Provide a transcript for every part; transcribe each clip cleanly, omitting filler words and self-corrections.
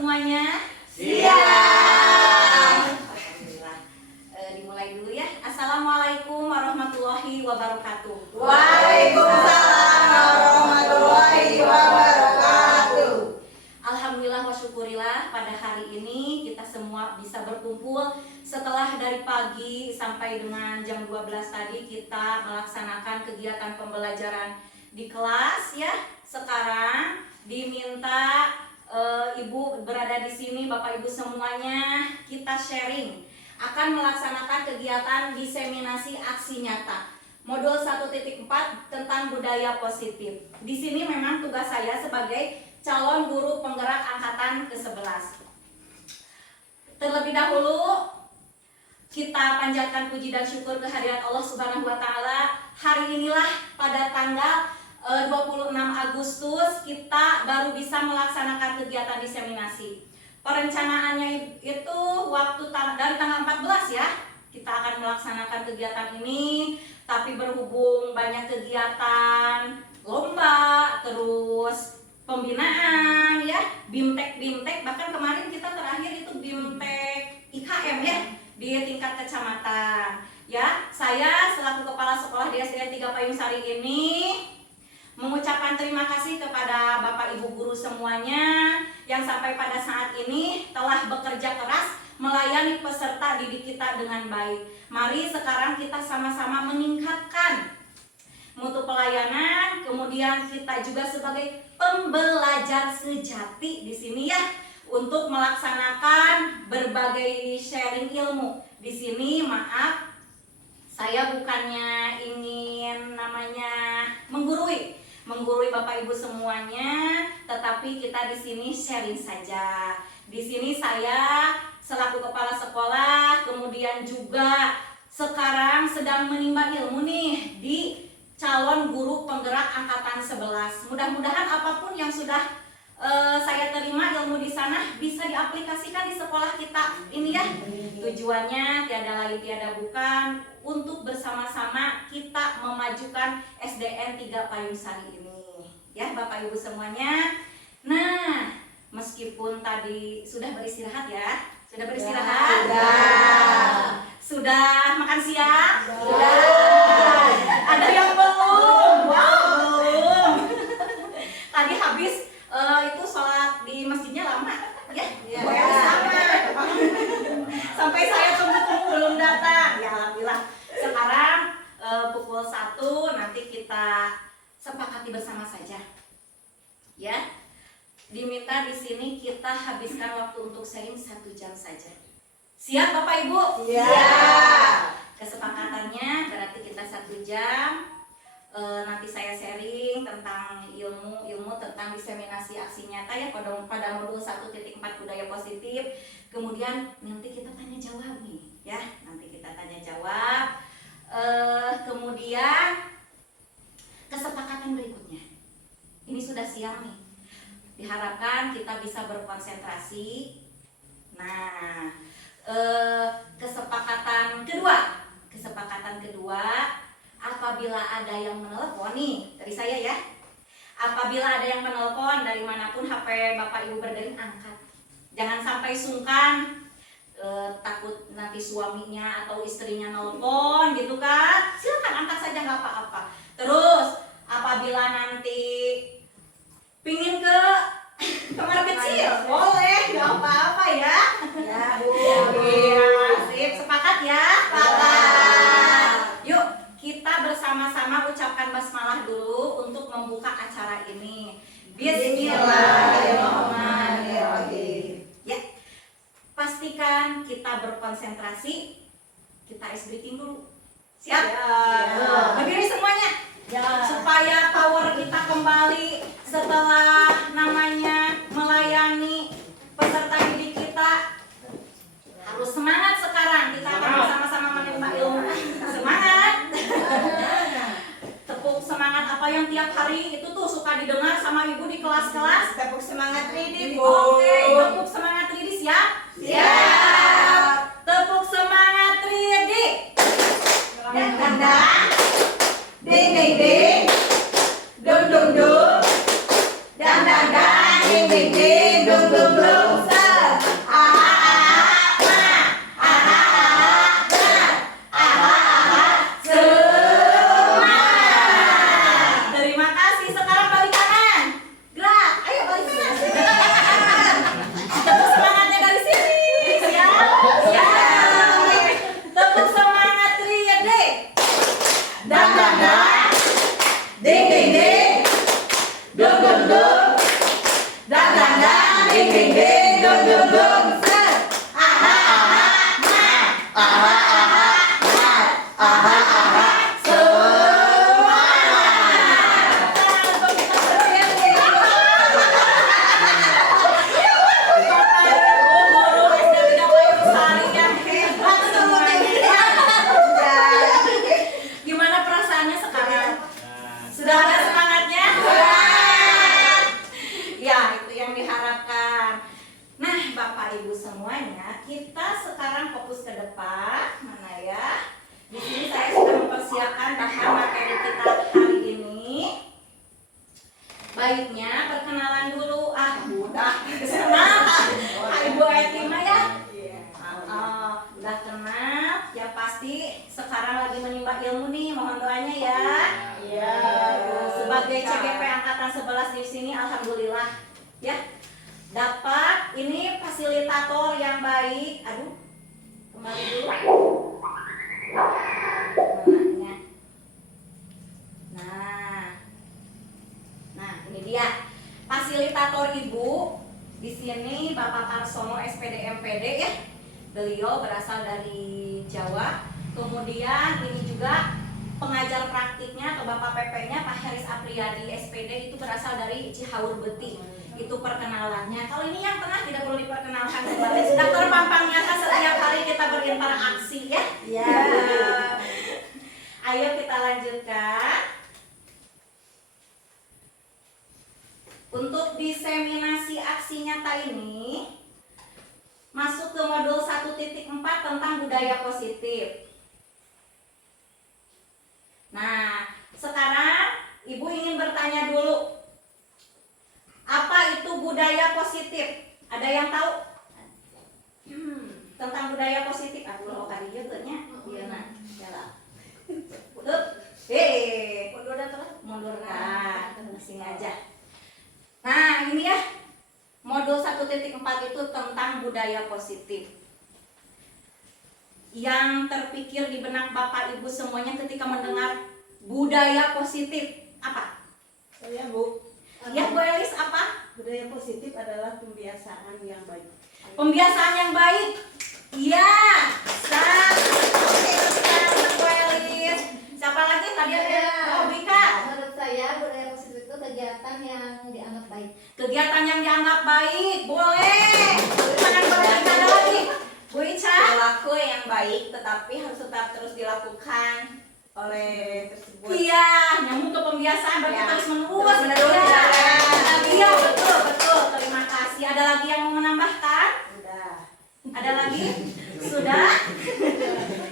semuanya? Siap. Alhamdulillah. Dimulai dulu ya. Assalamualaikum warahmatullahi wabarakatuh. Waalaikumsalam warahmatullahi wabarakatuh. Alhamdulillah wa syukurillah, pada hari ini kita semua bisa berkumpul setelah dari pagi sampai dengan jam 12 tadi kita melaksanakan kegiatan pembelajaran di kelas ya. Sekarang diminta Ibu berada di sini, Bapak Ibu semuanya, kita sharing akan melaksanakan kegiatan diseminasi aksi nyata modul 1.4 tentang budaya positif. Di sini memang tugas saya sebagai calon guru penggerak angkatan ke-11. Terlebih dahulu kita panjatkan puji dan syukur kehadirat Allah Subhanahu wa taala. Hari inilah pada tanggal 26 Agustus kita baru bisa melaksanakan kegiatan diseminasi. Perencanaannya itu waktu dari tanggal 14 ya. Kita akan melaksanakan kegiatan ini, tapi berhubung banyak kegiatan, lomba, terus pembinaan ya, BIMTEK, bahkan kemarin kita terakhir itu BIMTEK IKM ya di tingkat kecamatan. Ya, saya selaku kepala sekolah di SDN 3 Payung Sari ini mengucapkan terima kasih kepada Bapak Ibu guru semuanya yang sampai pada saat ini telah bekerja keras melayani peserta didik kita dengan baik. Mari sekarang kita sama-sama meningkatkan mutu pelayanan, kemudian kita juga sebagai pembelajar sejati di sini ya untuk melaksanakan berbagai sharing ilmu. Di sini maaf, saya bukannya ingin menggurui Bapak Ibu semuanya, tetapi kita di sini sharing saja. Di sini saya selaku kepala sekolah, kemudian juga sekarang sedang menimba ilmu nih di calon guru penggerak angkatan 11. Mudah-mudahan apapun yang sudah saya terima ilmu di sana bisa diaplikasikan di sekolah kita ini ya. Tujuannya tiada lain tiada bukan untuk bersama-sama kita memajukan SDN 3 Payung Sari ini ya Bapak Ibu semuanya. Nah, meskipun tadi sudah beristirahat ya. Sudah beristirahat? Sudah makan siang? Sudah. Ada yang belum? Belum. Tadi habis itu sholat di masjidnya lama ya? Ya. Sama. Sampai saya tunggu-tunggu belum datang. Ya alhamdulillah. Sekarang pukul 1 nanti kita sepakati bersama saja. Ya. Diminta di sini kita habiskan waktu untuk sharing 1 jam saja. Siap Bapak Ibu? Siap. Kesepakatannya berarti kita 1 jam. Nanti saya sharing tentang ilmu tentang diseminasi aksi nyata ya pada modul 1.4 budaya positif. Kemudian nanti kita tanya jawab nih ya. Nanti kita tanya jawab. Kemudian kesepakatan berikutnya. Ini sudah siang nih. Diharapkan kita bisa berkonsentrasi. Nah, kesepakatan kedua, apabila ada yang menelpon nih dari saya ya. Apabila ada yang menelpon dari manapun HP Bapak Ibu berdering, angkat. Jangan sampai sungkan, takut nanti suaminya atau istrinya nelpon gitu kan. Silakan angkat saja nggak apa-apa. Terus apabila nanti pingin ke kamar kecil, boleh, nggak apa-apa ya. Ya, Bu. Iya, sip, sepakat ya? Sepakat. Yuk, kita bersama-sama ucapkan basmalah dulu untuk membuka acara ini. Bismillahirrahmanirrahim. Ya, pastikan kita berkonsentrasi. Kita ice breathing dulu. Siap? Ya. Berdiri semuanya. Ya. Supaya power kita kembali setelah melayani peserta didik kita. Harus semangat sekarang. Kita akan bersama-sama menimba ilmu. Semangat. Tepuk semangat apa yang tiap hari itu tuh suka didengar sama ibu di kelas-kelas. Tepuk semangat Ridi, Bu. Oke, tepuk semangat Ridi siap? Siap. Tepuk semangat Ridi. Dan tanda. Ding ding ding. Dung dung dung. Dan ding ding ding. Dung dung dung. ding ding, dung dung dung, set. Aha aha, mat. Aha aha, mat. Aha aha, Gimana perasaannya sekarang? Sudah ada semangatnya? Ya, itu yang diharapkan. Nah, Bapak Ibu semuanya, kita sekarang fokus ke depan. Mana ya? Di sini saya sudah mempersiapkan bahan materi kita hari ini. Baiknya perkenalan dulu. Udah kenal. Ibu Etima ya. Udah kenal. Yang pasti sekarang lagi menimba ilmu nih. Mohon doanya ya. Iya. Sebagai CGP angkatan 11 di sini, alhamdulillah ya. Dapat ini fasilitator yang baik. Aduh. Kembali dulu. Mananya. Nah, ini dia fasilitator Ibu. Di sini Bapak Karsono SPD MPD ya. Beliau berasal dari Jawa. Kemudian ini juga pengajar praktiknya atau Bapak PP-nya Pak Haris Apriyadi SPD itu berasal dari Cihaur Beti. Itu perkenalannya. Kalau ini yang tengah tidak perlu diperkenalkan kembali. Sudah terpampang nyata setiap hari kita berinteraksi ya. Iya. Ayo kita lanjutkan. Untuk diseminasi aksi nyata ini masuk ke modul 1.4 tentang budaya positif. Nah, sekarang Ibu ingin bertanya dulu. Apa itu budaya positif? Ada yang tahu? Tentang budaya positif? Aku lo kali juga nya. Iya nah, jalan. Mundur kan. Sini aja. Nah, ini ya. Modul 1.4 itu tentang budaya positif. Yang terpikir di benak Bapak Ibu semuanya ketika mendengar budaya positif apa? Saya Bu. Ya, Bu Elis apa? Budaya positif adalah pembiasaan yang baik. Pembiasaan yang baik. Iya. Oke, sekali Bu Elis. Siapa lagi tadi ada? Oh, Bika. Menurut saya budaya positif itu kegiatan yang dianggap baik. Kegiatan yang dianggap baik. Boleh. Jangan berarti ada lagi. Bu Ica. Perilaku yang baik tetapi harus tetap terus dilakukan oleh tersebut. Iya, nyambung ke pembiasaan berarti Ya. terus menerus. Terus-menerus Iya. dilakukan. Iya, betul. Terima kasih. Ada lagi yang mau menambahkan? Udah. Ada lagi? Sudah?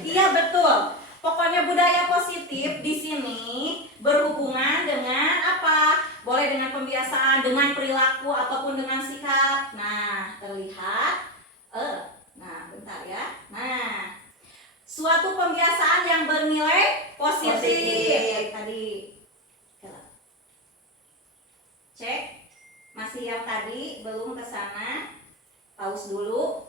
Iya, betul. Pokoknya budaya positif di sini berhubungan dengan apa? Boleh dengan pembiasaan, dengan perilaku ataupun dengan sikap. Nah, terlihat. Nah, bentar ya. Nah, suatu pembiasaan yang bernilai positif. Tadi cek. Masih yang tadi belum ke sana. Pause dulu.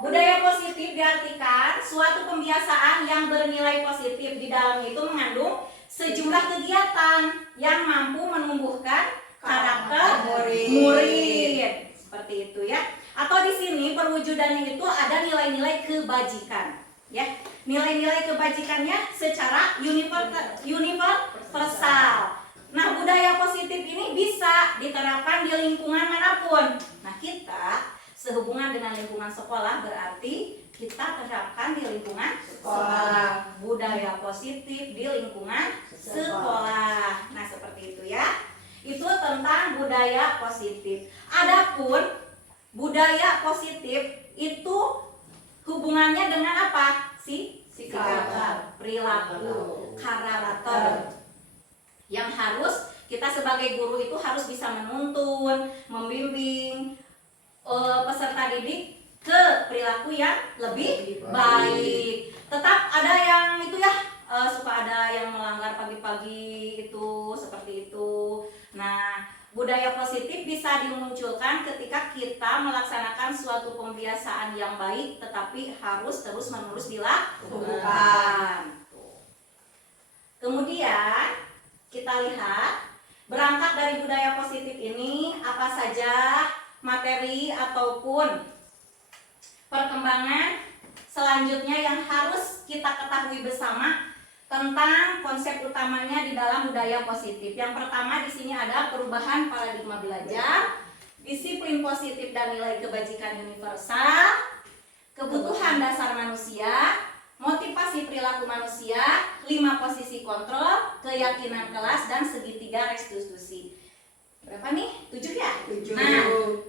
Budaya positif diartikan suatu pembiasaan yang bernilai positif. Di dalamnya itu mengandung sejumlah kegiatan yang mampu menumbuhkan karakter murid. Seperti itu ya. Atau di sini perwujudannya itu ada nilai-nilai kebajikan. Ya, nilai-nilai kebajikannya secara universal. Nah, budaya positif ini bisa diterapkan di lingkungan manapun. Nah, kita sehubungan dengan lingkungan sekolah berarti kita terapkan di lingkungan sekolah. Budaya positif di lingkungan sekolah. Nah, seperti itu ya. Itu tentang budaya positif. Adapun budaya positif itu hubungannya dengan apa? Sikap, perilaku, karakter. Yang harus kita sebagai guru itu harus bisa menuntun, membimbing peserta didik ke perilaku yang lebih baik. Tetap ada yang itu ya, suka ada yang melanggar pagi-pagi itu seperti itu. Nah, budaya positif bisa dimunculkan ketika kita melaksanakan suatu pembiasaan yang baik, tetapi harus terus-menerus dilakukan. Kemudian kita lihat berangkat dari budaya positif ini apa saja materi ataupun perkembangan selanjutnya yang harus kita ketahui bersama tentang konsep utamanya di dalam budaya positif. Yang pertama di sini ada perubahan paradigma belajar, disiplin positif dan nilai kebajikan universal, kebutuhan dasar manusia, motivasi perilaku manusia, 5 posisi kontrol, keyakinan kelas, dan segitiga restitusi. Berapa nih? 7 ya? 7. Nah, 7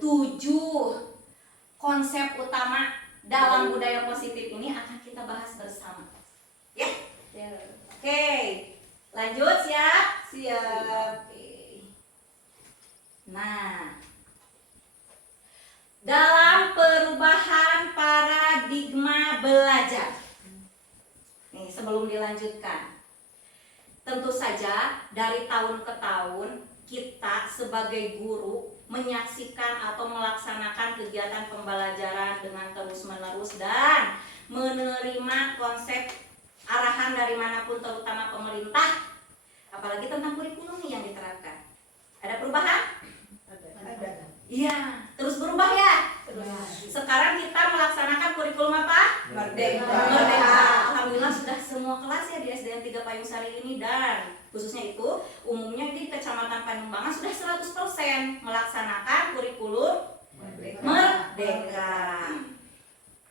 konsep utama dalam budaya positif ini akan kita bahas bersama. Ya? Oke, lanjut siap? Siap. Oke. Nah, dalam perubahan paradigma belajar. Nih, sebelum dilanjutkan, tentu saja dari tahun ke tahun kita sebagai guru menyaksikan atau melaksanakan kegiatan pembelajaran dengan terus-menerus dan menerima konsep arahan dari manapun, terutama pemerintah, apalagi tentang kurikulum nih yang diterapkan. Ada perubahan? Ada. Iya, terus berubah ya. Terus. Sekarang kita melaksanakan kurikulum apa? Merdeka. Merdeka. Alhamdulillah sudah semua kelas ya di SDN 3 Payung Sari ini, dan khususnya itu umumnya di Kecamatan Panumbangan sudah 100% melaksanakan kurikulum Merdeka.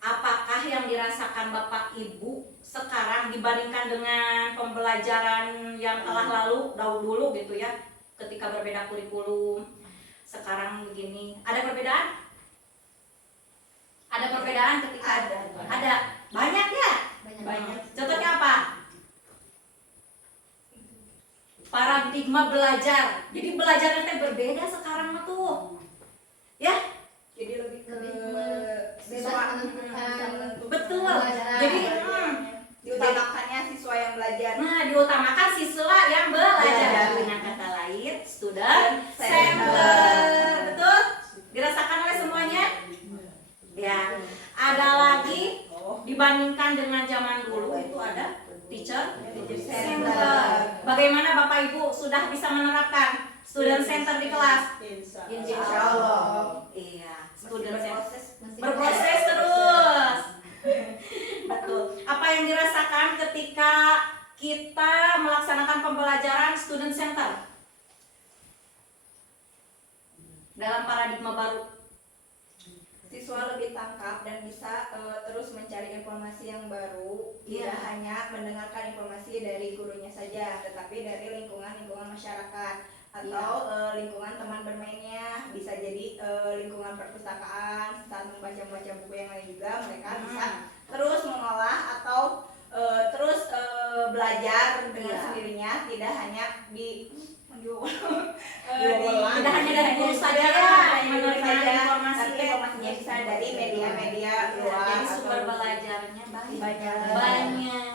Apakah yang dirasakan Bapak Ibu sekarang dibandingkan dengan pembelajaran yang telah lalu dahulu gitu ya, ketika berbeda kurikulum sekarang begini, ada perbedaan? Ada perbedaan ketika ada banyak ya? Banyak. Contohnya apa? Paradigma belajar. Jadi belajarnya teh berbeda sekarang mah tuh. Ya? Jadi lebih ke bebas siswa menentukan Betul. pembelajaran. Jadi diutamakannya siswa yang belajar. nah, diutamakan siswa yang belajar. Belajar. Dengan kata lain, student center. Betul? Dirasakan oleh semuanya? Ya. Ada lagi dibandingkan dengan zaman dulu itu ada teacher center. Bagaimana Bapak Ibu sudah bisa menerapkan student center di kelas? Insya Allah. Iya, student center. Masih Berproses terus. Betul. Apa yang dirasakan ketika kita melaksanakan pembelajaran student center dalam paradigma baru? Siswa lebih tangkap dan bisa terus mencari informasi yang baru, Iya. tidak hanya mendengarkan informasi dari gurunya saja, tetapi dari lingkungan masyarakat atau lingkungan teman bermainnya, bisa jadi lingkungan perpustakaan. Saat membaca buku yang lain juga mereka bisa terus mengolah atau terus belajar dengan Iya. sendirinya, tidak hanya Tidak hanya dari guru saja menerima informasi, tapi informasinya bisa dari media-media luar. jadi sumber atau- belajarnya Banyak. banyak.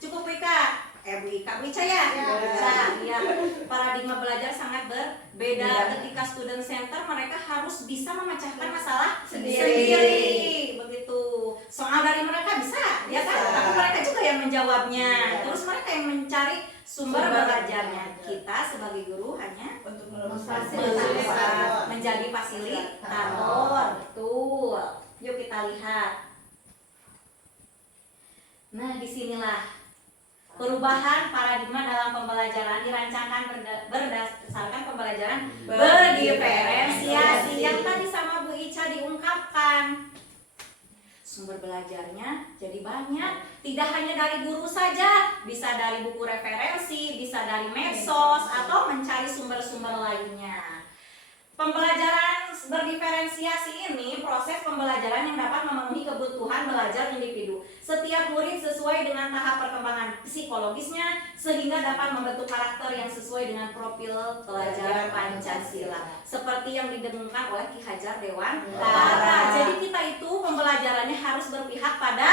Cukup Wika? Bu Ica ya? Ica, iya. Paradigma belajar sangat berbeda. Ketika student center mereka harus bisa memecahkan masalah sendiri. Begitu. Soal dari mereka bisa, ya kan? Bisa. Tapi mereka juga yang menjawabnya. Terus mereka yang mencari sumber belajarnya. Kita sebagai guru hanya untuk meluruskan Fasilitator. menjadi fasilitator. Betul. Yuk kita lihat. Nah, disinilah perubahan paradigma dalam pembelajaran dirancangkan berdasarkan pembelajaran berdiferensiasi yang tadi sama Bu Ica diungkapkan. Sumber belajarnya jadi banyak, tidak hanya dari guru saja, bisa dari buku referensi, bisa dari medsos, atau mencari sumber-sumber lainnya. Pembelajaran berdiferensiasi ini proses pembelajaran yang dapat memenuhi kebutuhan belajar individu. Setiap murid sesuai dengan tahap perkembangan psikologisnya sehingga dapat membentuk karakter yang sesuai dengan profil pelajar Pancasila. Seperti yang didengungkan oleh Ki Hajar Dewantara. Jadi kita itu pembelajarannya harus berpihak pada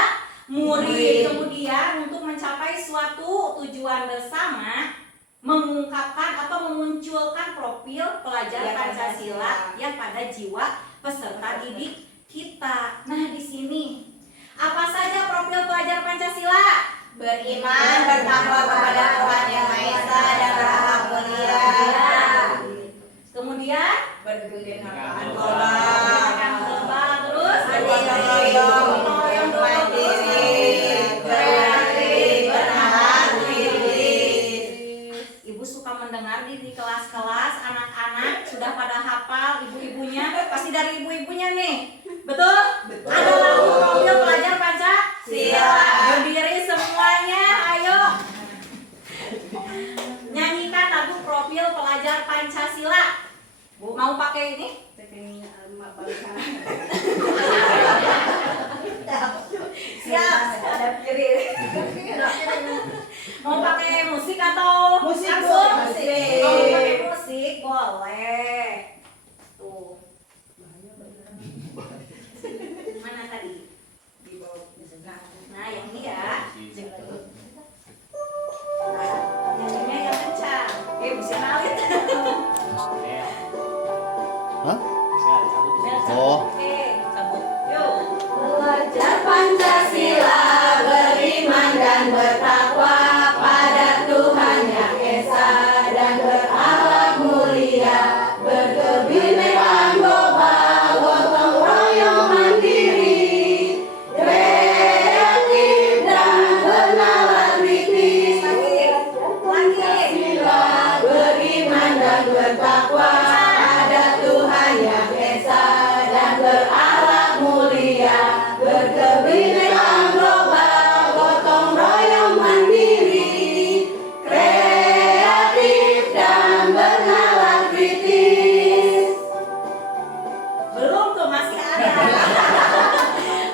murid. Kemudian untuk mencapai suatu tujuan bersama, mengungkapkan atau memunculkan profil pelajar Pancasila yang pada jiwa peserta didik kita. Nah, di sini apa saja profil pelajar Pancasila? beriman, bertakwa kepada Tuhan Yang Maha Esa dan berhak mulia, Kemudian berkegiatan moral, royong mandiri, kreatif, bernalar, kritis. Ibu suka mendengar di kelas-kelas anak-anak sudah pada hafal, ibu-ibunya pasti dari ibu-ibunya nih, betul? Ada lagu profil pelajar Pancasila. Berdiri semuanya, ayo nyanyikan lagu profil pelajar Pancasila. Bu, mau pakai ini? Siap, ada kiri. Mau pakai musik atau Musik, langsung? Bu, musik. Mau pakai musik boleh. Tuh. Mana tadi? Nah, yang ini ya. Nyanyinya yang kencang. Musik alit. Hah? Bel, Oh. Oke, cabut. Yuk. Belajar Pancasila, beriman dan bertakwa pada Tuhan Yang Esa dan berakhlak mulia, berkebinekaan global, gotong royong mandiri, kreatif dan bernalar kritis. Pancasila, beriman dan bertakwa pada Tuhan Yang Esa dan berakhlak mulia, berkebinekaan global, gotong royong mandiri, kreatif dan bernalar kritis. Belum tuh, masih ada.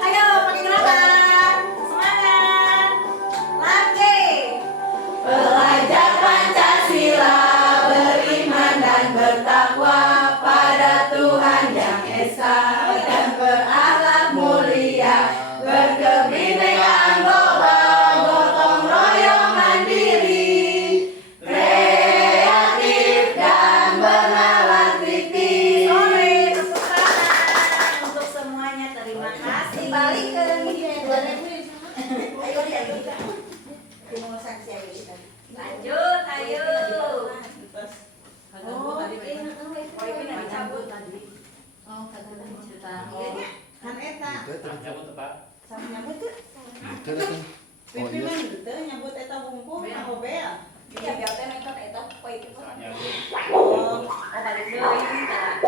Ayo pakai gerakan. Semangat. Lagi. Belajar Pancasila, beriman dan bertakwa pada Tuhan Yang Esa dan berakhlak mulia, berkebinekaan global, gotong royong mandiri, kreatif dan bernalar kritis. Sore, tepuk tangan untuk semuanya. Terima kasih. Balik ke Ayo lihat kita. Mau saksi ayo kita. Lanjut, ayo. Oh, ini nanti cabut tadi. Oh, kagak ada cerita. Kan eta. Sama nyambut tuh. Oh Pipi iya. mah gitu nyambut eta bungkul sama bel. Iya, biar teh nekat eta poe itu. Oh, Balik deui tah.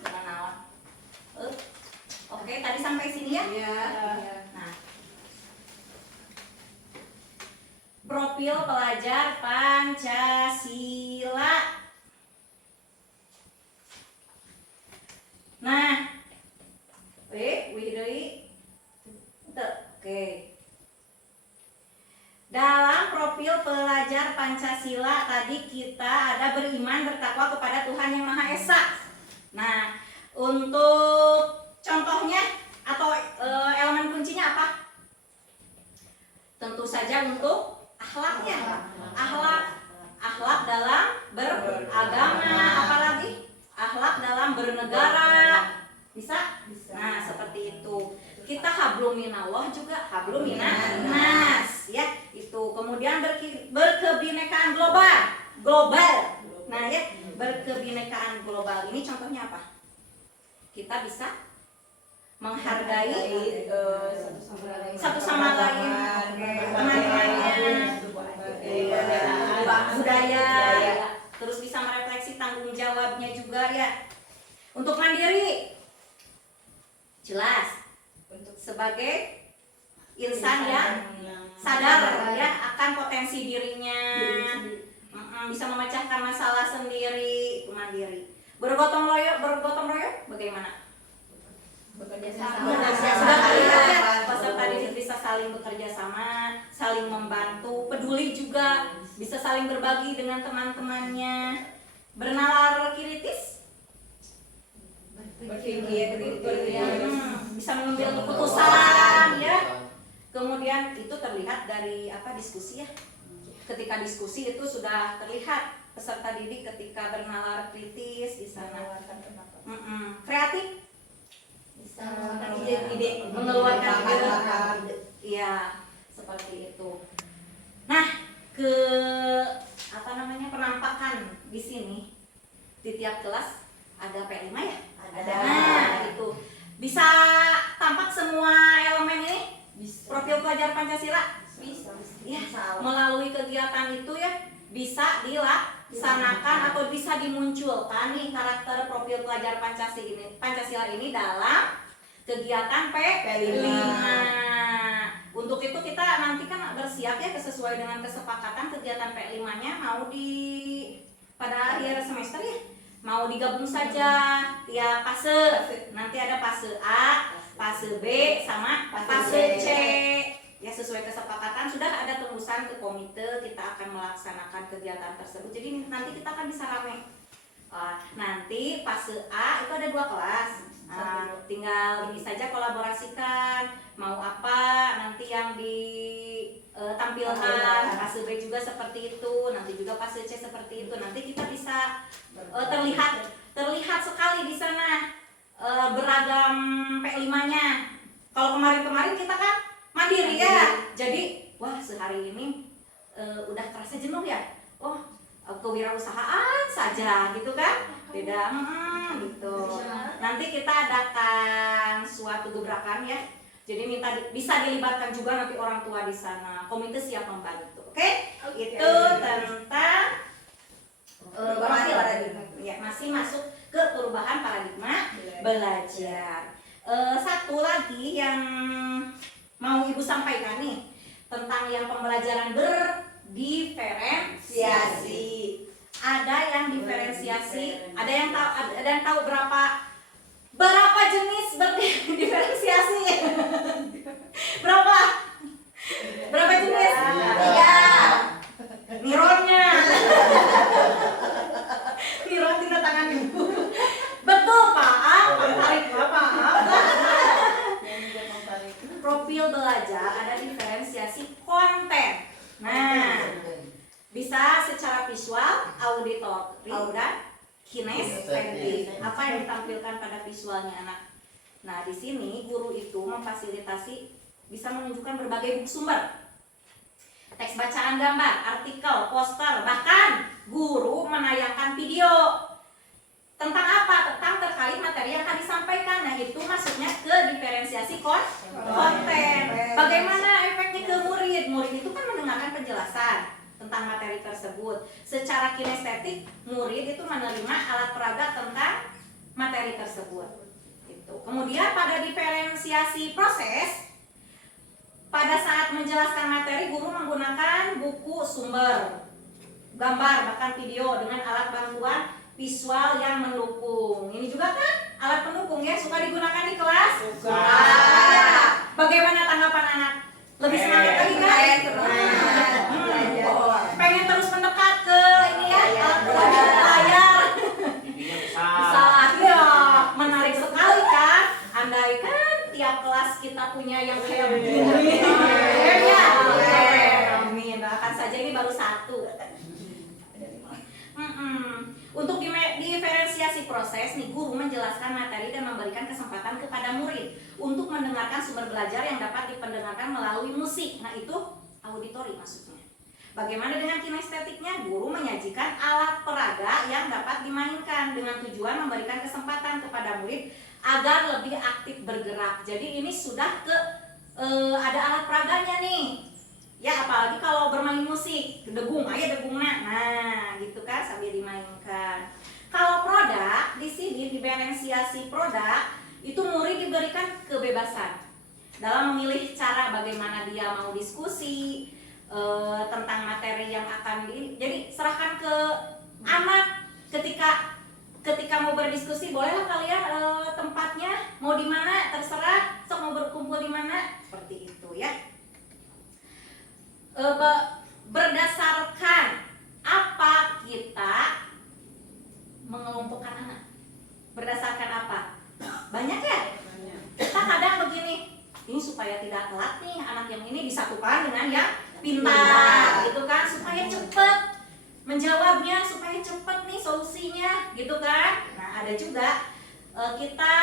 Jangan naon. Oke, tadi sampai sini ya. iya. Nah, profil pelajar Pancasila. Nah, wih deui. Oke. Dalam profil pelajar Pancasila tadi kita ada beriman bertakwa kepada Tuhan Yang Maha Esa. Nah, untuk contohnya atau elemen kuncinya apa? Tentu saja untuk akhlaknya. Akhlak dalam beragama, apalagi akhlak dalam bernegara. Bisa? Nah, seperti itu. Kita hablum minallah juga hablum minannas, ya. Itu. Kemudian berkebinekaan global. Nah, ya, berkebinekaan global ini contohnya apa? Kita bisa menghargai satu sama lain, teman-temannya, budaya, terus bisa merefleksi tanggung jawabnya juga ya. Untuk mandiri, jelas sebagai insan yang sadar ya akan potensi dirinya, bisa memecahkan masalah sendiri, mandiri. Bergotong royong bagaimana? Bekerja Sudah terlihat ya, peserta didik bisa saling bekerja sama, saling membantu, peduli juga, bisa saling berbagi dengan teman-temannya. Bernalar kritis, Berpikir bisa mengambil keputusan ya. Kemudian itu terlihat dari diskusi ya. Ketika diskusi itu sudah terlihat peserta didik ketika bernalar kritis di sana. Kreatif, bisa ide-ide mengeluarkan ide. Iya, seperti itu. Nah, penampakan di sini di tiap kelas ada P5 ya? Ada. Nah, itu bisa belajar Pancasila? Bisa. Ya, Salah. melalui kegiatan itu ya bisa dilaksanakan atau bisa dimunculkan nih karakter profil pelajar Pancasila ini dalam kegiatan P5. Untuk itu kita nanti kan bersiap ya sesuai dengan kesepakatan kegiatan P5-nya mau pada akhir semester ya. Mau digabung saja ya fase. Nanti ada fase A, fase B sama fase C. Ya sesuai kesepakatan sudah ada tembusan ke komite, kita akan melaksanakan kegiatan tersebut. Jadi nanti kita akan bisa rame. Nanti fase A itu ada 2 kelas. Tinggal ini saja kolaborasikan mau apa nanti yang ditampilkan. Fase B juga seperti itu, nanti juga fase C seperti itu. Nanti kita bisa terlihat sekali di sana beragam P5-nya. Kalau kemarin-kemarin kita kan mandiri ya, jadi wah sehari ini udah terasa jenuh ya, kewirausahaan saja gitu kan, beda gitu. Nanti kita adakan suatu gebrakan ya, jadi bisa dilibatkan juga nanti orang tua di sana, komite siap membantu, oke? Itu tentang Perubahan paradigma. Ya, masih masuk ke perubahan paradigma belajar. Satu lagi yang mau Ibu sampaikan nih tentang yang pembelajaran berdiferensiasi. Ada yang diferensiasi, ada yang tahu berapa jenis berdiferensiasi? Berapa jenis? 3. Nironnya. Niron tanda tangan Ibu. Betul Pak. Tarik Bapak. Profil belajar ada diferensiasi konten. Nah, bisa secara visual, auditori, dan kinestetik. Apa yang ditampilkan pada visualnya anak. Nah, di sini guru itu memfasilitasi bisa menunjukkan berbagai buku sumber. Teks bacaan gambar, artikel, poster, bahkan guru menayangkan video. Tentang apa? Tentang terkait materi yang akan disampaikan. Nah, itu maksudnya ke diferensiasi konten. Bagaimana efeknya ke murid? Murid itu kan mendengarkan penjelasan tentang materi tersebut. Secara kinestetik, murid itu menerima alat peraga tentang materi tersebut. Itu. Kemudian pada diferensiasi proses, pada saat menjelaskan materi, guru menggunakan buku sumber, gambar, bahkan video dengan alat bantuan visual yang mendukung. Ini juga kan alat pendukung ya, suka digunakan di kelas? Suka. Bagaimana tanggapan anak? Lebih semangat lagi kan? Pengen terus mendekat ke ini ya, alat peraga layar. Bisa, ya, menarik sekali kan? Andai kan tiap kelas kita punya yang kayak begini. Ya, amin. Doakan saja ini baru 1. Untuk diferensiasi proses nih, guru menjelaskan materi dan memberikan kesempatan kepada murid untuk mendengarkan sumber belajar yang dapat dipendengarkan melalui musik. Nah, itu auditori maksudnya. Bagaimana dengan kinestetiknya? Guru menyajikan alat peraga yang dapat dimainkan dengan tujuan memberikan kesempatan kepada murid agar lebih aktif bergerak. Jadi ini sudah ada alat peraganya nih. Ya, apalagi kalau bermain musik, degung, degungna. Nah, gitu kan sambil dimainkan. Kalau produk, di sini diferensiasi produk itu murid diberikan kebebasan dalam memilih cara bagaimana dia mau diskusi tentang materi yang akan jadi serahkan ke anak ketika mau berdiskusi, bolehlah kalian tempatnya mau di mana terserah, sok mau berkumpul di mana, seperti itu ya. Berdasarkan apa kita mengelompokkan anak? Berdasarkan apa? Banyak ya? Kita kadang begini, ini supaya tidak telat nih, anak yang ini disatukan dengan yang pintar gitu kan, supaya cepet menjawabnya, supaya cepet nih solusinya gitu kan. Nah, ada juga kita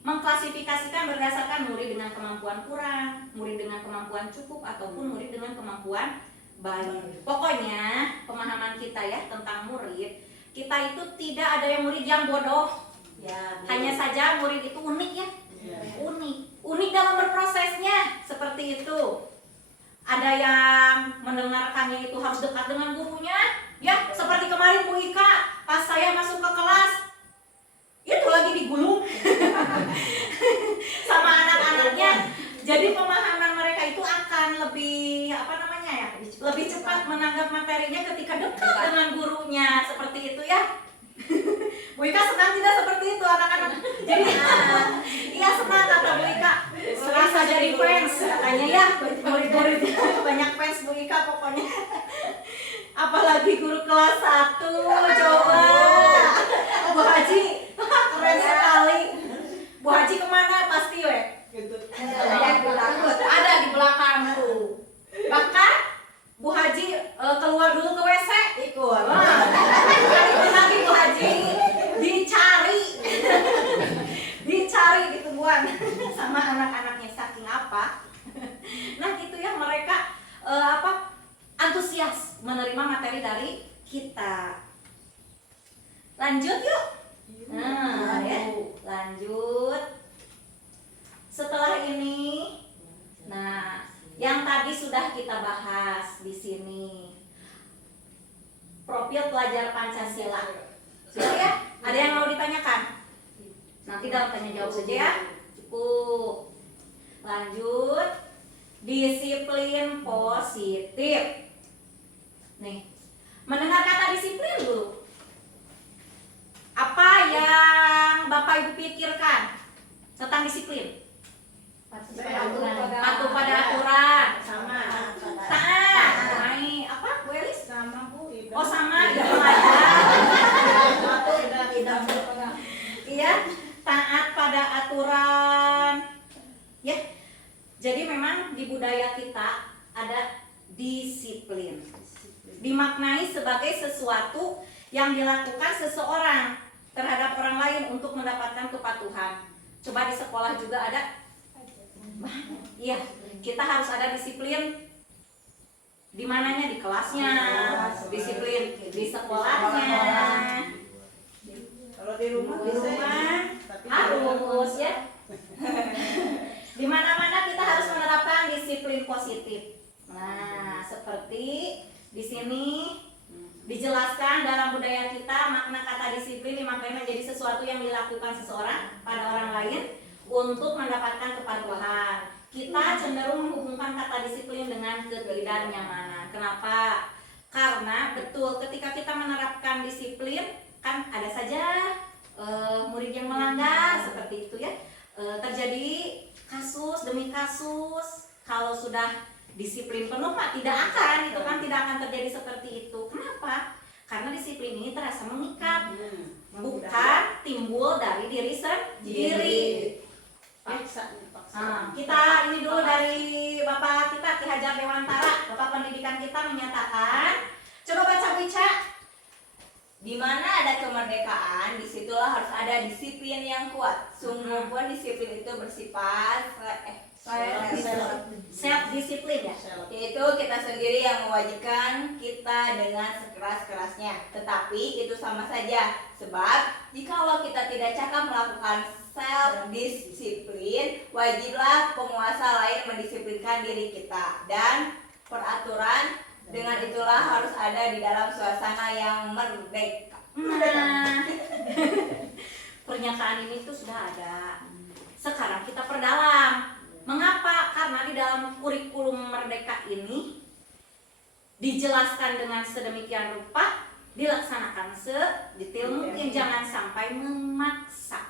mengklasifikasikan berdasarkan murid dengan kemampuan kurang, murid dengan kemampuan cukup, ataupun murid dengan kemampuan baik. Pokoknya pemahaman kita ya tentang murid, kita itu tidak ada yang murid yang bodoh ya, hanya saja murid itu unik ya, unik dalam berprosesnya seperti itu. usahanya itu harus dekat dengan gurunya. Ya, seperti kemarin Bu Ika, pas saya masuk ke kelas, itu lagi digulung sama anak-anaknya. Jadi pemahaman mereka itu akan lebih lebih cepat menanggap materinya ketika dekat dengan gurunya, seperti itu ya. Bu Ika senang tidak seperti itu anak-anak? Jadi iya senang kata Bu Ika, serasa jadi fans katanya ya, murid-muridnya banyak fans Bu Ika pokoknya. Apalagi guru kelas 1, coba Bu Haji, keren sekali. Bu Haji kemana pasti we? Ada di belakangku. Bahkan Bu Haji keluar dulu ke WC ikut. Lagi Bu Haji dicari ditemuan sama anak-anaknya, saking apa? Nah gitu ya, mereka antusias menerima materi dari kita. Lanjut yuk. Nah ya, lanjut. Setelah ini, nah yang tadi sudah kita bahas di sini, profil pelajar Pancasila. Sudah ya? Ada yang mau ditanyakan? Nanti dalam tanya jawab saja ya. Cukup. Lanjut. Disiplin positif. Nih, mendengar kata disiplin dulu. Apa yang Bapak Ibu pikirkan tentang disiplin? Patuh pada aturan. Sama. Taat. Apa Bu Elis? Sama Bu. Oh sama, itu aja. Iya, taat pada aturan. Ya, jadi memang di budaya kita ada disiplin. Dimaknai sebagai sesuatu yang dilakukan seseorang terhadap orang lain untuk mendapatkan kepatuhan. Coba di sekolah juga ada. Iya, kita harus ada disiplin. Di mananya? Di kelasnya, disiplin di sekolahnya. Kalau di rumah Di rumah harus ya. Di mana-mana kita harus menerapkan disiplin positif. Nah, seperti di sini dijelaskan dalam budaya kita, makna kata disiplin dimaknai menjadi sesuatu yang dilakukan seseorang pada orang lain untuk mendapatkan kepatuhan. Kita cenderung menghubungkan kata disiplin dengan ketidaknyamanan. Kenapa? Karena betul ketika kita menerapkan disiplin, kan ada saja murid yang melanggar seperti itu ya. Terjadi kasus demi kasus. Kalau sudah disiplin penuh Pak, tidak akan terjadi seperti itu. Kenapa? Karena disiplin ini terasa mengikat, bukan timbul dari diri sendiri. Kita ini dulu dari Bapak kita Ki Hajar Dewantara, Bapak pendidikan kita menyatakan, coba baca Bu Ica. Di mana ada kemerdekaan, disitulah harus ada disiplin yang kuat. Sungguh pun disiplin itu bersifat self disiplin ya. yaitu kita sendiri yang mewajibkan kita dengan sekeras-kerasnya. Tetapi itu sama saja, sebab jikalau kita tidak cakap melakukan self disiplin, wajiblah penguasa lain mendisiplinkan diri kita. Dan peraturan dengan itulah harus ada di dalam suasana yang merdeka. Nah, pernyataan ini tuh sudah ada. Sekarang kita perdalam. Mengapa? Karena di dalam kurikulum merdeka ini dijelaskan dengan sedemikian rupa, dilaksanakan sedetail mungkin, jangan sampai memaksa.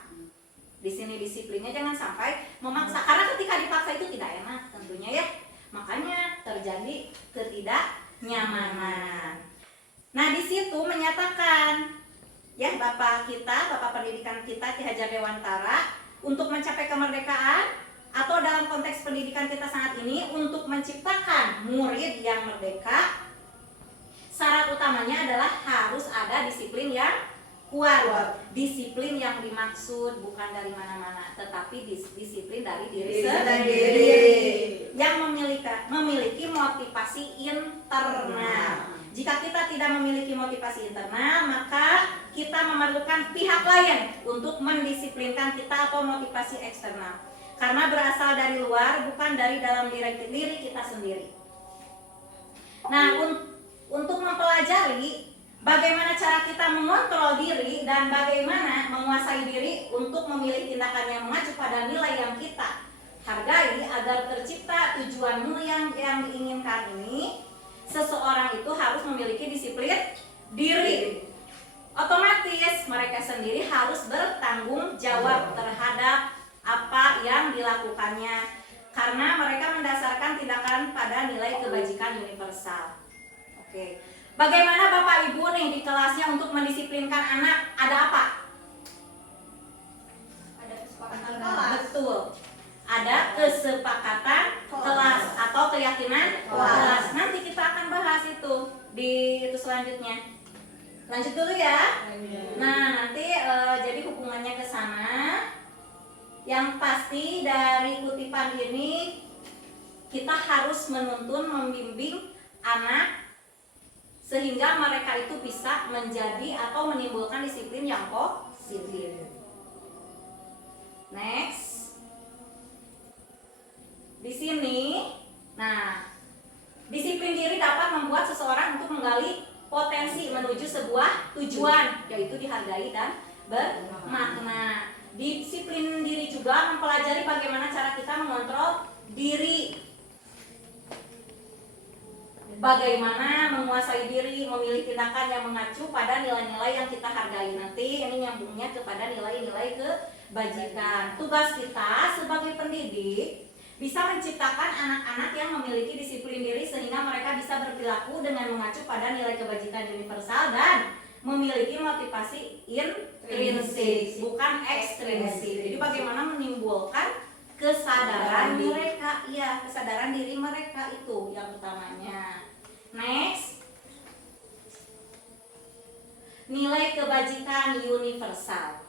Di sini disiplinnya jangan sampai memaksa, karena ketika dipaksa itu tidak enak tentunya ya. Makanya terjadi ketidaknyamanan. Nah, di situ menyatakan ya Bapak pendidikan kita Ki Hajar Dewantara, untuk mencapai kemerdekaan atau dalam konteks pendidikan kita saat ini untuk menciptakan murid yang merdeka, syarat utamanya adalah harus ada disiplin yang kuat. Disiplin yang dimaksud bukan dari mana-mana, tetapi disiplin dari diri sendiri yang memiliki motivasi internal. Jika kita tidak memiliki motivasi internal, maka kita memerlukan pihak lain untuk mendisiplinkan kita atau motivasi eksternal. Karena berasal dari luar, bukan dari dalam diri kita sendiri. Nah, untuk mempelajari bagaimana cara kita mengontrol diri dan bagaimana menguasai diri untuk memilih tindakan yang mengacu pada nilai yang kita hargai agar tercipta tujuan mulia yang diinginkan ini. Seseorang itu harus memiliki disiplin diri. Otomatis mereka sendiri harus bertanggung jawab terhadap apa yang dilakukannya karena mereka mendasarkan tindakan pada nilai kebajikan universal. Oke. Bagaimana Bapak Ibu nih di kelasnya untuk mendisiplinkan anak? Ada apa? Ada kesepakatan kelas. Betul. Ada kesepakatan kelas atau keyakinan kelas. Nanti kita akan bahas itu di selanjutnya. Lanjut dulu ya. Nah, nanti jadi hubungannya ke sana. Yang pasti dari kutipan ini kita harus menuntun, membimbing anak sehingga mereka itu bisa menjadi atau menimbulkan disiplin yang positif. Next. Di sini, nah, disiplin diri dapat membuat seseorang untuk menggali potensi menuju sebuah tujuan, yaitu dihargai dan bermakna. Disiplin diri juga mempelajari bagaimana cara kita mengontrol diri, bagaimana menguasai diri, memilih tindakan yang mengacu pada nilai-nilai yang kita hargai. Nanti ini nyambungnya kepada nilai-nilai kebajikan. Tugas kita sebagai pendidik bisa menciptakan anak-anak yang memiliki disiplin diri sehingga mereka bisa berperilaku dengan mengacu pada nilai kebajikan universal dan memiliki motivasi intrinsik, bukan ekstrinsik. Jadi bagaimana menimbulkan kesadaran mereka, ya kesadaran diri mereka itu yang utamanya. Next, nilai kebajikan universal,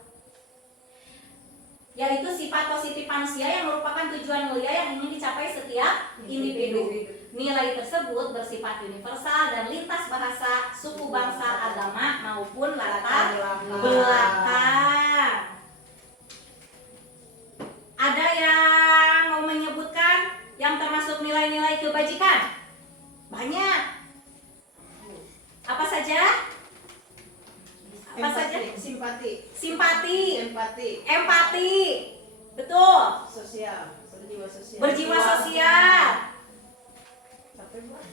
yaitu sifat positif manusia yang merupakan tujuan mulia yang ingin dicapai setiap individu. Nilai tersebut bersifat universal dan lintas bahasa, suku, bangsa, agama maupun latar belakang. Ada yang mau menyebutkan yang termasuk nilai-nilai kebajikan? Banyak. Apa saja? Apa saja? Simpati, Simpati, empati, empati, betul. sosial, berjiwa sosial. Berjiwa sosial. Sampai buat.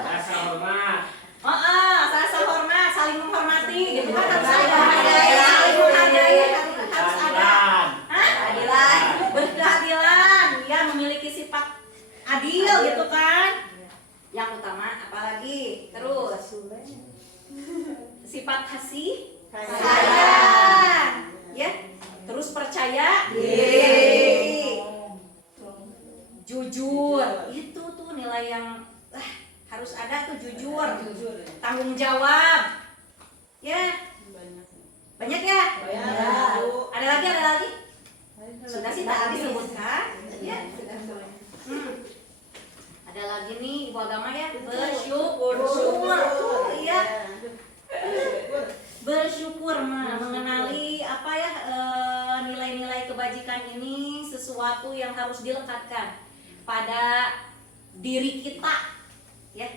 Rasa hormat. Rasa hormat, saling menghormati, gitu kan harus ada. Menghargai. Saling menghargai, harus ada. Keadilan. Hah? Keadilan. Berkeadilan, ya memiliki sifat adil gitu kan. Yang utama apalagi? Terus sifat kasih sayang, ya. Terus percaya diri, jujur. Itu tuh nilai yang harus ada tuh, jujur, tanggung jawab, ya. Banyak ya. Ada lagi? Sudah sih tadi disebutkan, ya. Ada lagi nih Ibu Agama ya, bersyukur tuh, iya. Bersyukur mengenali apa ya, nilai-nilai kebajikan ini sesuatu yang harus dilekatkan pada diri kita, ya.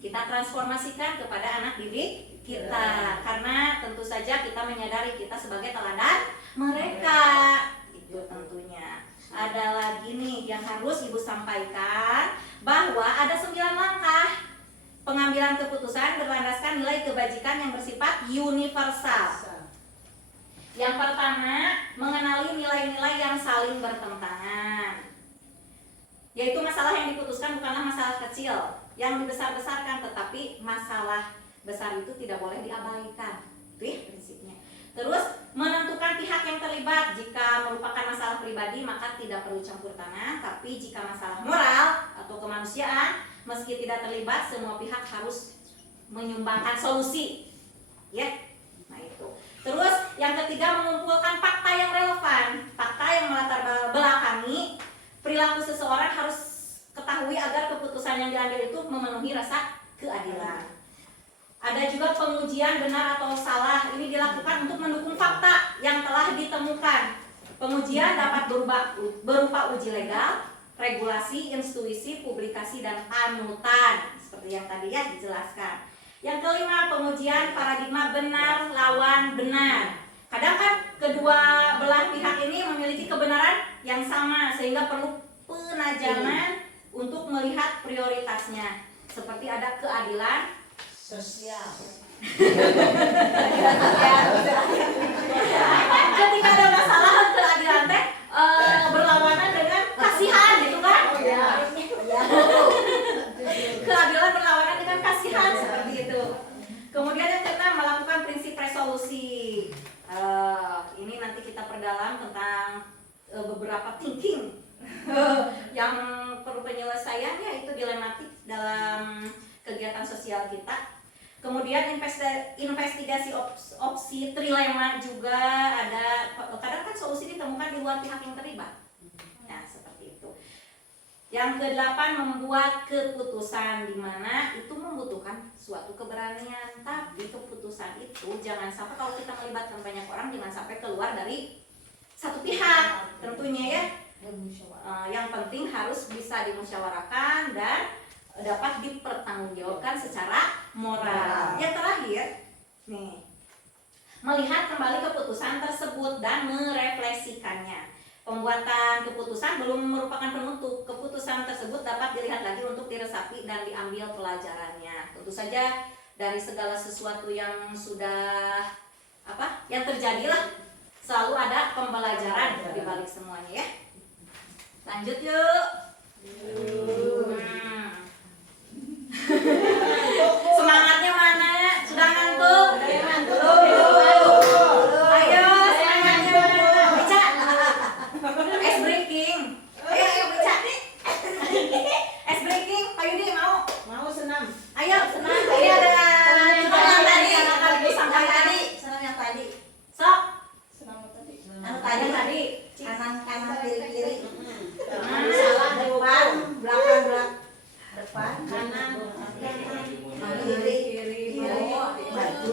Kita transformasikan kepada anak didik kita, karena tentu saja kita menyadari kita sebagai teladan mereka, itu tentunya. Ada lagi nih yang harus Ibu sampaikan, bahwa ada 9 langkah pengambilan keputusan berlandaskan nilai kebajikan yang bersifat universal. Yang pertama, mengenali nilai-nilai yang saling bertentangan, yaitu masalah yang diputuskan bukanlah masalah kecil yang dibesar-besarkan, tetapi masalah besar itu tidak boleh diabaikan. Itu ya prinsipnya. Terus, menentukan pihak yang terlibat. Jika merupakan masalah pribadi maka tidak perlu campur tangan, tapi jika masalah moral atau kemanusiaan, meski tidak terlibat, semua pihak harus menyumbangkan solusi, ya. Nah itu. Terus yang ketiga, mengumpulkan fakta yang relevan, fakta yang melatar belakangi perilaku seseorang harus ketahui agar keputusan yang diambil itu memenuhi rasa keadilan. Ada juga pengujian benar atau salah. Ini dilakukan untuk mendukung fakta yang telah ditemukan. Pengujian dapat berupa uji legal, regulasi, intuisi, publikasi, dan panutan. Seperti yang tadi ya dijelaskan. Yang kelima, pengujian paradigma benar lawan benar. Kadang kan kedua belah pihak ini memiliki kebenaran yang sama sehingga perlu penajaman untuk melihat prioritasnya. Seperti ada keadilan Sosial. ketika ada masalah keadilan teh berlawanan dengan kasihan gitu kan? Keadilan berlawanan dengan kasihan seperti itu. Kemudian yang keenam, melakukan prinsip resolusi. Ini nanti kita perdalam tentang beberapa thinking yang perlu penyelesaiannya, itu dilematik dalam kegiatan sosial kita. Kemudian investigasi opsi trilema juga ada. Kadang kan solusi ditemukan di luar pihak yang terlibat. Nah, seperti itu. Yang kedelapan, membuat keputusan, di mana itu membutuhkan suatu keberanian. Tapi keputusan itu jangan sampai, kalau kita melibatkan banyak orang, jangan sampai keluar dari satu pihak tentunya ya. Yang penting harus bisa dimusyawarahkan dan dapat dipertanggungjawabkan secara moral. Yang terakhir, nih, melihat kembali keputusan tersebut dan merefleksikannya. Pembuatan keputusan belum merupakan penutup. Keputusan tersebut dapat dilihat lagi untuk diresapi dan diambil pelajarannya. Tentu saja dari segala sesuatu yang sudah yang terjadi lah, selalu ada pembelajaran di balik semuanya ya. Lanjut yuk. Semangatnya mana? Sudah ngantuk? Ayo, semangatnya mana? Bica. Ice breaking. Ayo Bica. Ice breaking. Ayo Di, mau senam. Ayo senam. Ini ada yang tadi senam yang tadi. Sok. Tadi. Kanan kiri. Salah Depan, belakang. Depan, kanan. kiri, Maju.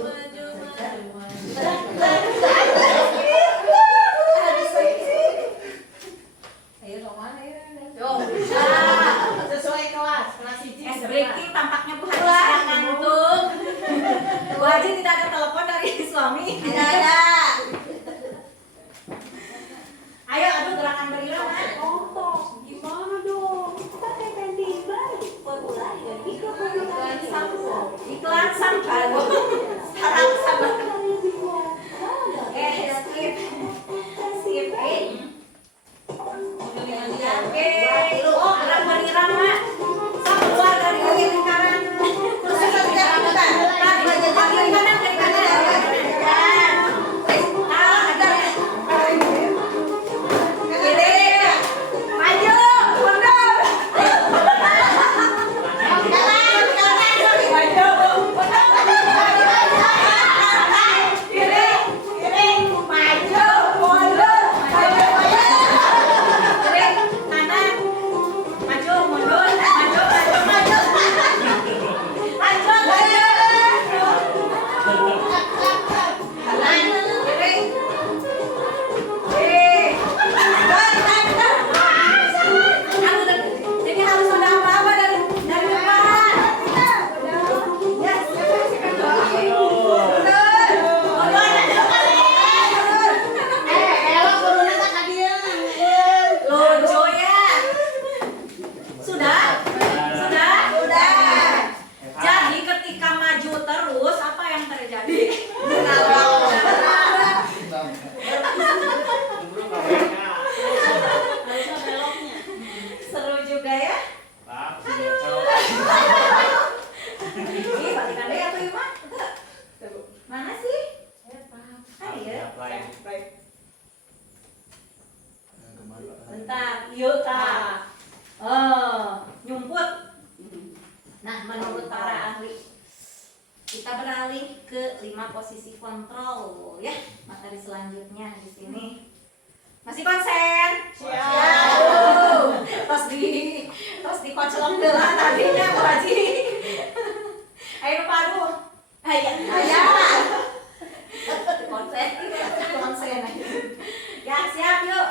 Sesuai kelas Es breaking tampaknya Bu Haji sedang ngantuk. Bu Haji tidak ada telepon dari suami. Tidak ada. Ayo, aduh gerakan berirama. Gimana dong? Kita kayak pending banget formula ya. Iklan sampai. Sarap sabar. Skip. Oh, gerak berirama. Sok keluar dari lingkaran. Terus dari kanan. Bentar, yuk tak. Nyumput. Nah, menurut para ahli, kita beralih ke 5 posisi kontrol ya. Materi selanjutnya di sini. Masih konsen? Siap. Tos dikocelok deula tadinya Bu Haji. Ayo padu. Aya. Konsen. Ya, siap yuk.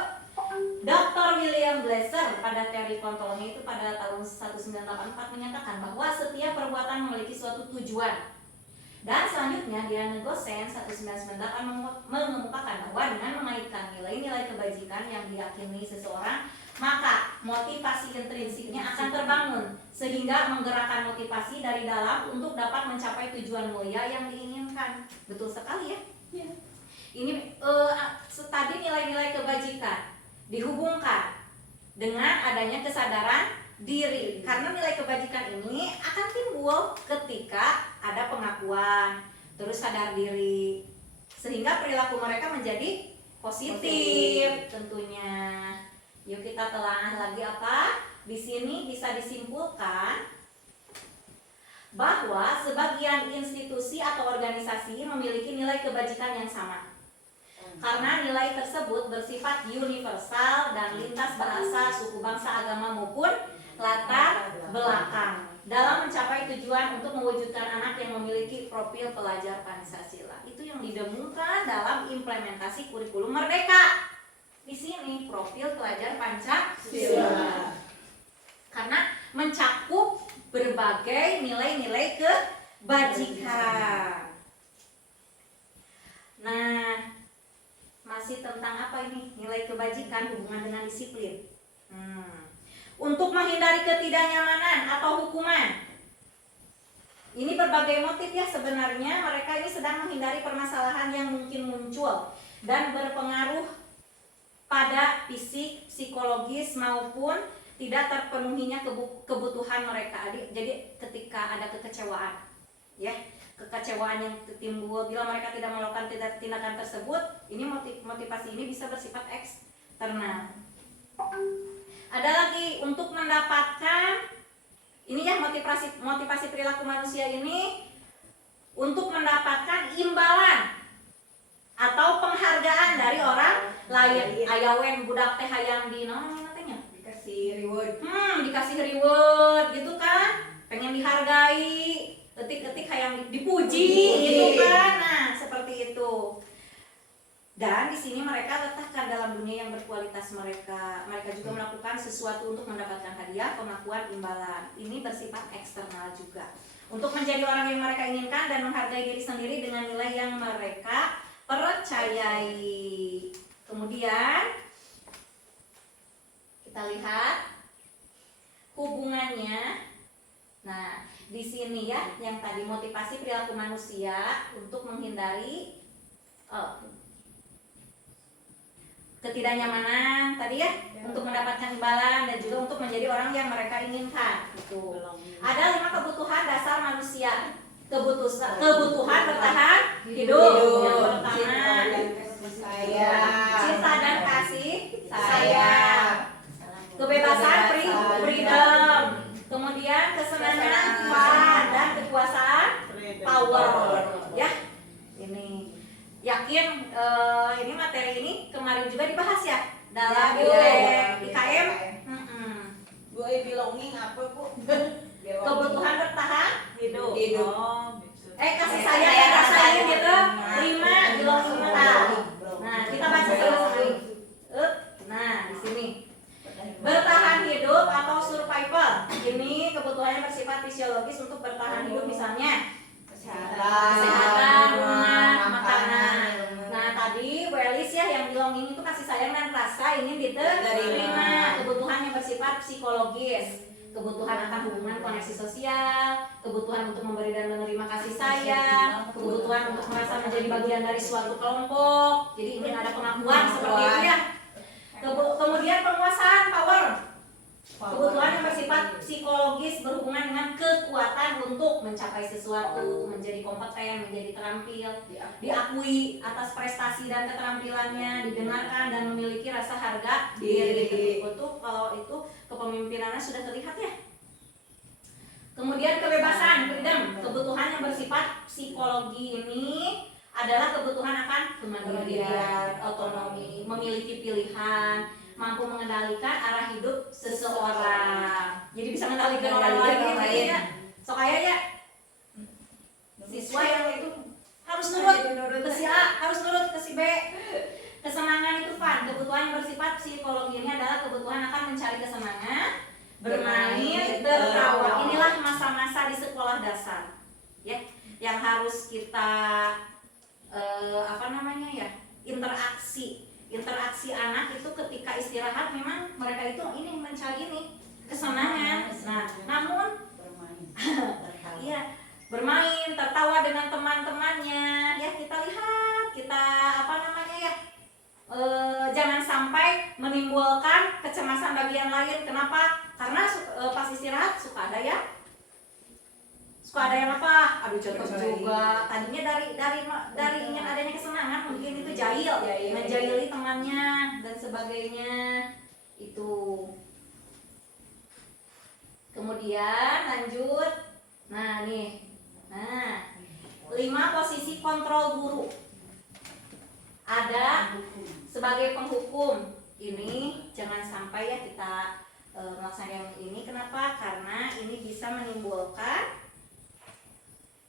Dr. William Blaser pada teori Frederick Bartholomew itu pada tahun 1984 menyatakan bahwa setiap perbuatan memiliki suatu tujuan. Dan selanjutnya Diana Gosen 1998 mengemukakan bahwa dengan mengaitkan nilai-nilai kebajikan yang diyakini seseorang, maka motivasi intrinsiknya akan terbangun sehingga menggerakkan motivasi dari dalam untuk dapat mencapai tujuan mulia yang diinginkan. Betul sekali ya? Iya. Ini tadi nilai-nilai kebajikan dihubungkan dengan adanya kesadaran diri, karena nilai kebajikan ini akan timbul ketika ada pengakuan, terus sadar diri, sehingga perilaku mereka menjadi positif tentunya. Yuk kita telah lagi apa? Di sini bisa disimpulkan bahwa sebagian institusi atau organisasi memiliki nilai kebajikan yang sama. Karena nilai tersebut bersifat universal dan lintas bahasa, suku, bangsa, agama maupun latar belakang dalam mencapai tujuan untuk mewujudkan anak yang memiliki profil pelajar Pancasila. Itu yang didengungkan dalam implementasi kurikulum Merdeka. Di sini profil pelajar Pancasila. Karena mencakup berbagai nilai-nilai kebajikan. Nah, masih tentang apa ini? Nilai kebajikan hubungan dengan disiplin. Untuk menghindari ketidaknyamanan atau hukuman. Ini berbagai motif ya sebenarnya. Mereka ini sedang menghindari permasalahan yang mungkin muncul dan berpengaruh pada fisik, psikologis maupun tidak terpenuhinya kebutuhan mereka. Jadi ketika ada kekecewaan, ya, kekecewaan yang timbul bila mereka tidak melakukan tindakan tersebut, ini motivasi ini bisa bersifat eksternal. Ada lagi untuk mendapatkan ini ya motivasi perilaku manusia ini untuk mendapatkan imbalan atau penghargaan dari orang lain. Ayawen budak teh hayang di naon katanya? Dikasih reward. Dikasih reward gitu kan? Pengen dihargai, ketik-ketik hayang dipuji gitu kan. Nah, seperti itu. Dan di sini mereka letakkan dalam dunia yang berkualitas mereka. Mereka juga melakukan sesuatu untuk mendapatkan hadiah, pengakuan, imbalan. Ini bersifat eksternal juga. Untuk menjadi orang yang mereka inginkan dan menghargai diri sendiri dengan nilai yang mereka percayai. Kemudian kita lihat hubungannya. Nah, di sini ya yang tadi motivasi perilaku manusia untuk menghindari ketidaknyamanan tadi ya, untuk mendapatkan imbalan dan juga untuk menjadi orang yang mereka inginkan. Gitu. Ada 5 kebutuhan dasar manusia. Kebutuhan bertahan hidup. Yang pertama, cinta dan kasih sayang. Kebebasan freedom. Kemudian kesenangan fun dan kekuasaan power. Ya, ini yakin ini materi ini kemarin juga dibahas ya dalam IKM. Belonging apa Bu? Kebutuhan bertahan hidup. Kasih Saya sayang dan rasain sayang. gitu. 5 belonging. Nah, kita baca sama-sama. Nah, di sini bertahan hidup atau survival. Ini kebutuhannya bersifat fisiologis untuk bertahan hidup, misalnya kesehatan, rumah, makanan. Nah, tadi Wellis ya yang belonging itu kasih sayang dan rasa ini diterima. Kebutuhan yang bersifat psikologis, kebutuhan akan hubungan koneksi sosial, kebutuhan untuk memberi dan menerima kasih sayang, kebutuhan untuk merasa menjadi bagian dari suatu kelompok. Jadi ingin ada pengakuan seperti itu ya. Kemudian penguasaan power. Kebutuhan yang bersifat psikologis berhubungan dengan kekuatan untuk mencapai sesuatu, menjadi kompeten, menjadi terampil, diakui atas prestasi dan keterampilannya, didengarkan dan memiliki rasa harga diri. Itu kalau itu kepemimpinannya sudah terlihat ya. Kemudian kebebasan, freedom. Kebutuhan yang bersifat psikologi ini adalah kebutuhan akan kemandirian, otonomi, memiliki pilihan, mampu mengendalikan arah hidup seseorang. Jadi bisa mengendalikan orang lain ya. So kayak ya siswa yang itu harus nurut ke si A, harus nurut ke si B. Kesenangan itu fun. Kebutuhan yang bersifat psikologi ini adalah kebutuhan akan mencari kesenangan, ketika istirahat memang mereka itu ini mencari ini kesenangan. Nah, namun iya, bermain, tertawa dengan teman-temannya. Ya, kita lihat, kita apa namanya ya? Jangan sampai menimbulkan kecemasan bagi yang lain. Kenapa? Karena pas istirahat suka ada yang apa? Aduh, contoh juga. Tadinya dari ingin adanya kesenangan, mungkin itu jahil, menjahili temannya dan sebagainya. Itu. Kemudian lanjut. Nah, nih. Nah, 5 posisi kontrol guru. Ada sebagai penghukum. Ini jangan sampai ya kita melaksanakan ini. Kenapa? Karena ini bisa menimbulkan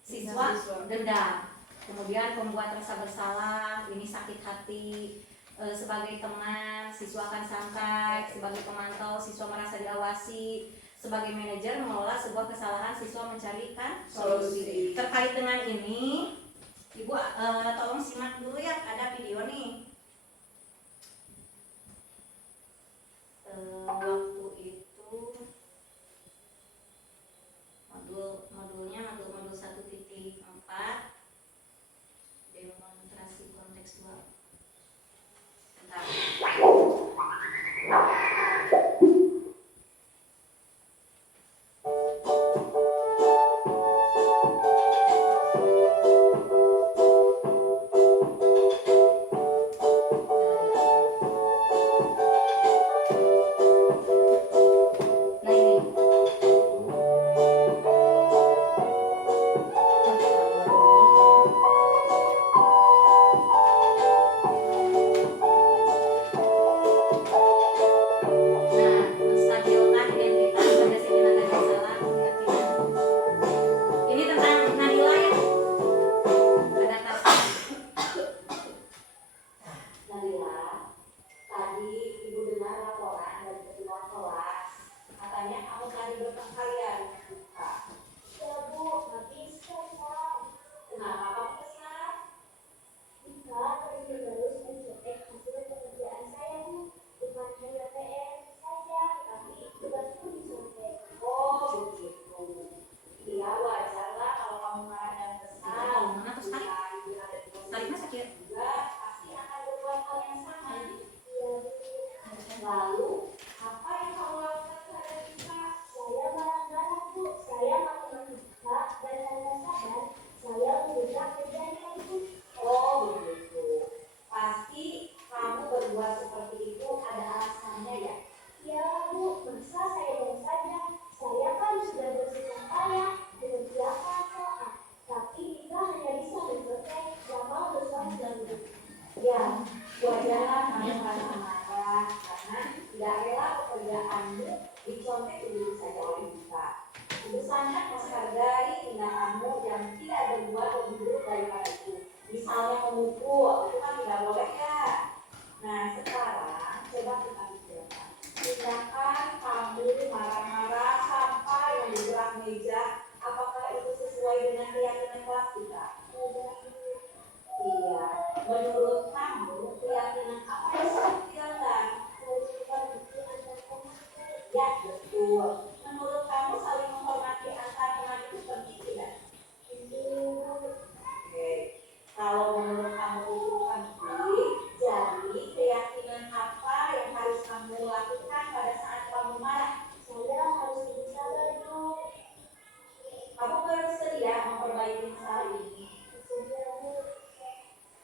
siswa dendam. Kemudian pembuat rasa bersalah, ini sakit hati. Sebagai teman, siswa akan santai. Sebagai pemantau, siswa merasa diawasi. Sebagai manajer mengelola sebuah kesalahan, siswa mencarikan solusi. Terkait dengan ini, Ibu tolong simak dulu ya, ada video nih. Waktu itu modulnya modul 1.4 demonstrasi kontekstual. Bentar. Nah, ini. Nah, menstabilkan identitas pada segi nada salah. Ini tentang Nadila ya. Adaptasi. Nabila, tadi ibu dengar laporan dari ketua kelas. Katanya kamu tadi berpakaian buka. Ya bu, habis kesal. Kenapa kamu kesal? Jika tadi terus mencetek hasil pekerjaan saya bu, bukan hanya PR saja, tapi tugasku dicontek. Oh begitu. Iya wajar lah kalau kamu marah dan kesal. Mana terus tarik? Jika ibu ada di posisi Tariknya sakit. juga pasti akan berbuat hal yang sama. Iya, Bu. Lalu, apa yang kamu lakukan terhadap kita? Saya marah-marah, Bu. Saya maki-maki kita dan tanpa sadar, saya mengubah kerjanya, Bu. Oh, begitu. Pasti kamu berbuat seperti itu ada alasannya ya? Ya, Bu. Masa saya baru saja? Saya kan sudah bersusah payah mengerjakan soal. Tapi kita hanya bisa mencontek, gak mau bersuara dan ya, wajarlah kamu merasa marah karena tidak rela pekerjaanmu dicontek begitu saja oleh kita. Itu sangat menghargai tindakanmu yang tidak berbuat lebih buruk daripada itu. Misalnya memukul, itu kan tidak boleh ya. Nah, sekarang coba kita pikirkan. Tindakan kamu marah-marah sampai menggerak meja, apakah itu sesuai dengan keyakinan kelas kita? Iya, menurut kamu keyakinan apa yang harus dilanggar? Ya, betul. Menurut kamu saling menghormati antar teman itu penting tidak? Oke. Kalau menurut kamu itu penting, jadi keyakinan apa yang harus kamu lakukan pada saat kamu marah? Saya harus bisa dong. Kamu bersedia memperbaiki masalah ini?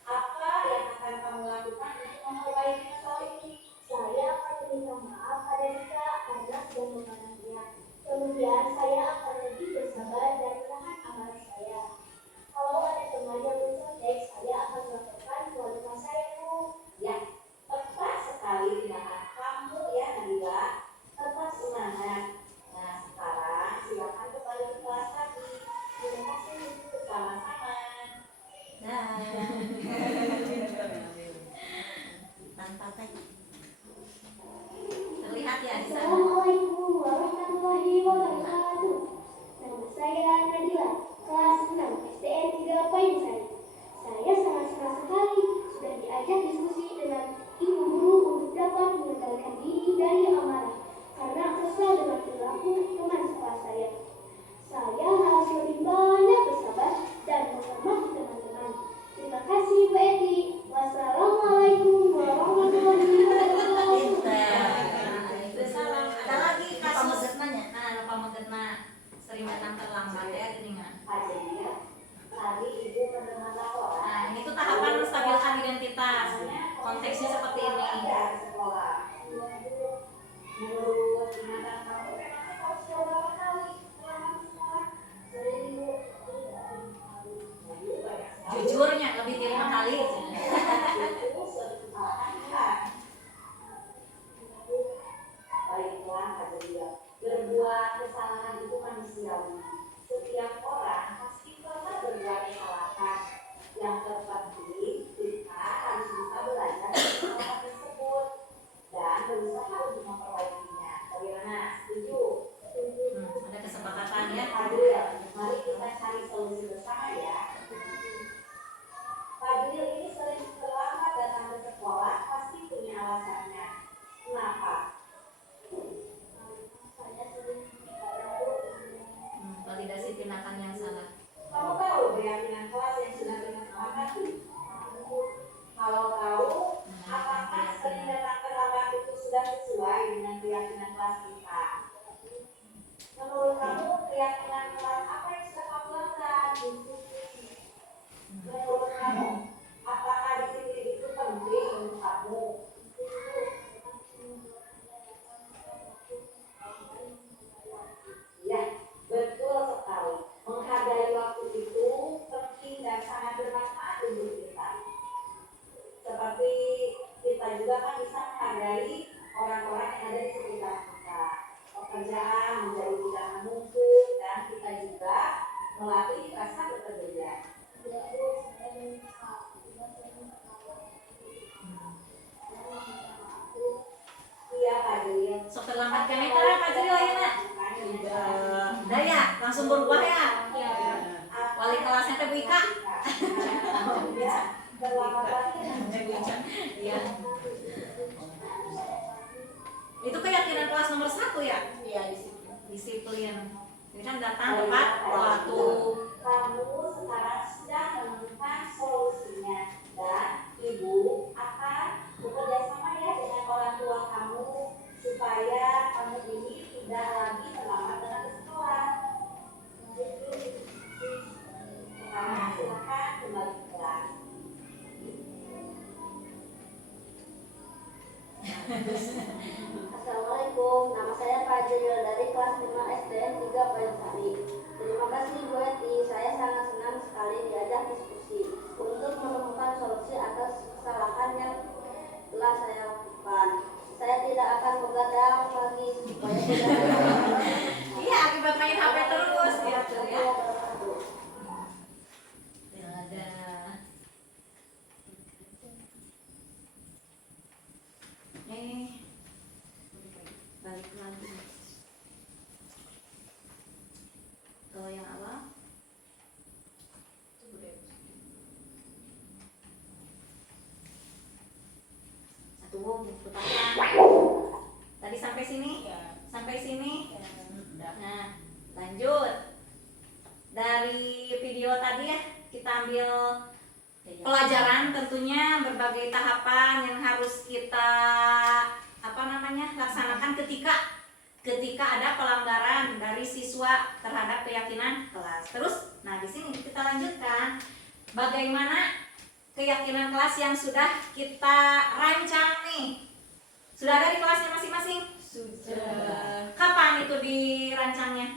Apa yang akan kamu lakukan untuk memperbaiki masalah ini? Saya akan meminta maaf pada Rika karena sudah memarahinya. Kemudian saya akan lebih bersabar dan menahan amarah saya. Kalau ada teman yang mencontek, saya akan melakukan kualitas saya, Bu. Ya, tepat sekali tindakan kamu ya Nabila. Tetap semangat. Nah, sekarang silakan kembali ke kelas lagi. Terima kasih Bu. Sama-sama. Nah. Tanpa teks. Menurut ingatan kamu, memangnya kamu sudah berapa kali melamar sekolah? Seminggu, Jujurnya lebih dari 5 kali. itu suatu kesalahan kan? Baiklah, kata dia. Berbuat kesalahan itu manusiawi. Setiap orang pasti pernah berbuat kesalahan. Yang terpenting, kita harus bisa belajar dari kesalahan tersebut dan berusaha untuk memperbaikinya. Bagaimana? Setuju? Ada kesepakatan ya. Fadil, mari kita cari solusi bersama ya. Fadil ini sering terlambat datang ke sekolah, pasti punya alasannya. Kenapa? Saya sering Validasi tindakan yang salah. Kamu tahu keyakinan kelas yang sudah kita sepakati? Kalau tahu, apakah sering datang terlambat itu sudah sesuai dengan keyakinan kelas kita? Menurut kamu, keyakinan kelas apa yang sudah kamu lakukan? Menurut kamu, apakah disiplin itu penting untuk kamu? Ya, betul sekali. Menghargai waktu itu penting dan sangat bermanfaat untuk kita. Seperti kita juga kan bisa menghargai orang-orang yang ada di sekitar kita. Pekerjaan menjadi tidak menumpuk dan kita juga melatih rasa kepedulian. Iya, Pak Julian. Sok terlambat kami tara Pak Jil ya nak. Dah ya, langsung berubah ya. Wali kelasnya teh Bu Ika. Iya. Itu keyakinan kelas nomor 1 ya? Iya, Disiplin. Ini kan datang tepat waktu. Kamu sekarang sudah menemukan solusinya dan ibu akan bekerja sama ya dengan orang tua kamu supaya kamu ini tidak lagi terlambat datang ke sekolah. Sekarang silakan kembali ke kelas. Assalamualaikum, nama saya Fajril dari kelas 5 SDN 3 Payungsari. Terima kasih Bu Eti, saya sangat senang sekali diajak diskusi untuk menemukan solusi atas kesalahan yang telah saya lakukan. Saya tidak akan begadang lagi supaya tidak Iya, akibat main HP terus ya tuh ya. Ada. Balik lagi. Kalau yang awal satu putaran. Tadi sampai sini? Sampai sini? Nah, lanjut. Dari video tadi ya, kita ambil pelajaran, tentunya berbagai tahapan yang harus kita laksanakan ketika ada pelanggaran dari siswa terhadap keyakinan kelas. Terus, nah di sini kita lanjutkan bagaimana keyakinan kelas yang sudah kita rancang nih. Sudah ada di kelasnya masing-masing? Sudah. Kapan itu dirancangnya?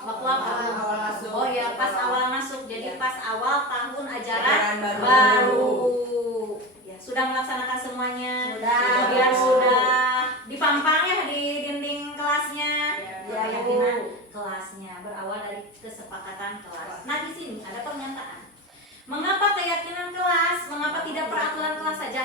Waktu apa? Awal masuk. Oh ya, pas awal masuk. Jadi pas awal tahun ajaran Ajaran baru. Ya, sudah melaksanakan semuanya. Sudah. Kemudian sudah dipampang ya di dinding kelasnya. Ya, Keyakinan kelasnya berawal dari kesepakatan kelas. Nah, di sini ada pernyataan. Mengapa keyakinan kelas? Mengapa tidak peraturan kelas saja?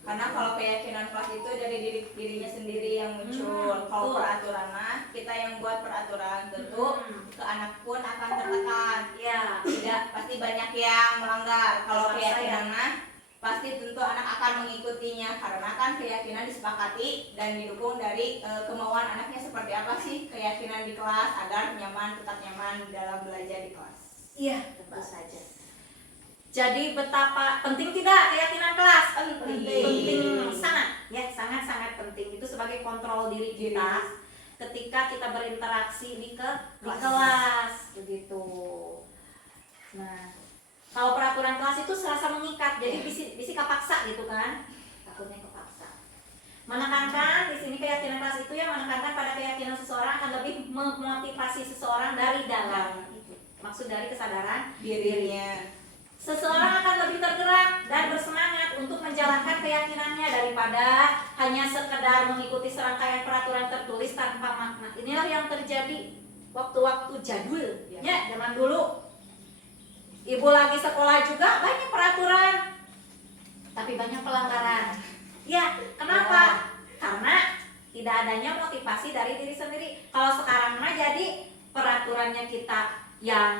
Karena kalau keyakinan kelas itu dari dirinya sendiri yang muncul. Kalau betul. peraturan mah kita yang buat peraturan, tentu ke anak pun akan tertekan. Ya, Tidak pasti banyak yang melanggar. Kalau Maksa keyakinan mah pasti tentu anak akan mengikutinya karena kan keyakinan disepakati dan didukung dari kemauan anaknya seperti apa sih keyakinan di kelas agar nyaman, tetap nyaman dalam belajar di kelas. iya, tentu saja. Jadi betapa penting tidak keyakinan kelas? Penting sangat, ya sangat penting. Itu sebagai kontrol diri kita ketika kita berinteraksi di kelas, begitu. Nah, kalau peraturan kelas itu serasa mengikat, jadi bisi kapaksa gitu kan? Takutnya kepaksa. Menekankan di sini keyakinan kelas itu yang menekankan pada keyakinan seseorang akan lebih memotivasi seseorang dari dalam. Maksud dari kesadaran Dirinya. seseorang akan lebih tergerak dan bersemangat untuk menjalankan keyakinannya daripada hanya sekedar mengikuti serangkaian peraturan tertulis tanpa makna. Inilah yang terjadi waktu-waktu jadul, ya zaman dulu. Ibu lagi sekolah juga banyak peraturan, tapi banyak pelanggaran. Ya, kenapa? Karena tidak adanya motivasi dari diri sendiri. Kalau sekarang mah jadi peraturannya kita yang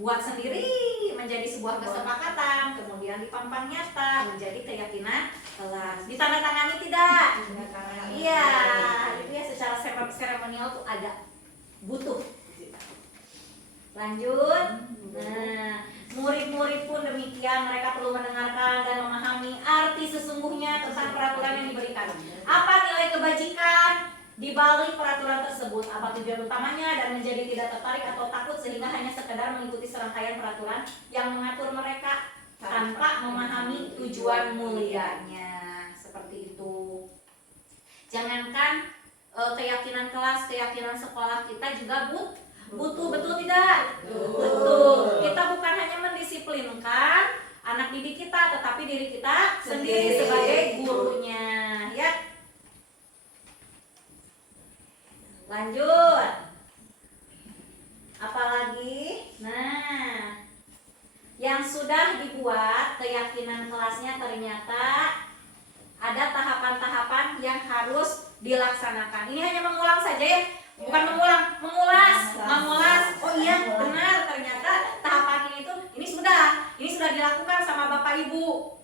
buat sendiri menjadi sebuah kesepakatan, kemudian dipampang nyata menjadi keyakinan kelas. Ditandatangani tidak? Iya, itu ya secara seremonial tuh ada, butuh. Lanjut. Nah, murid-murid pun demikian, mereka perlu mendengarkan dan memahami arti sesungguhnya tentang peraturan yang diberikan. Apa nilai kebajikan di balik peraturan tersebut, apa tujuan utamanya, dan menjadi tidak tertarik atau takut sehingga hanya sekedar mengikuti serangkaian peraturan yang mengatur mereka tanpa memahami tujuan mulianya. Seperti itu. Jangankan keyakinan kelas, keyakinan sekolah kita juga butuh, betul tidak? Betul. Kita bukan hanya mendisiplinkan anak didik kita, tetapi diri kita sendiri sebagai gurunya, ya. Lanjut. Apalagi? Nah, yang sudah dibuat keyakinan kelasnya ternyata ada tahapan-tahapan yang harus dilaksanakan. Ini hanya mengulang saja ya, bukan mengulas. Oh iya, benar, ternyata tahapan ini sudah dilakukan sama Bapak Ibu.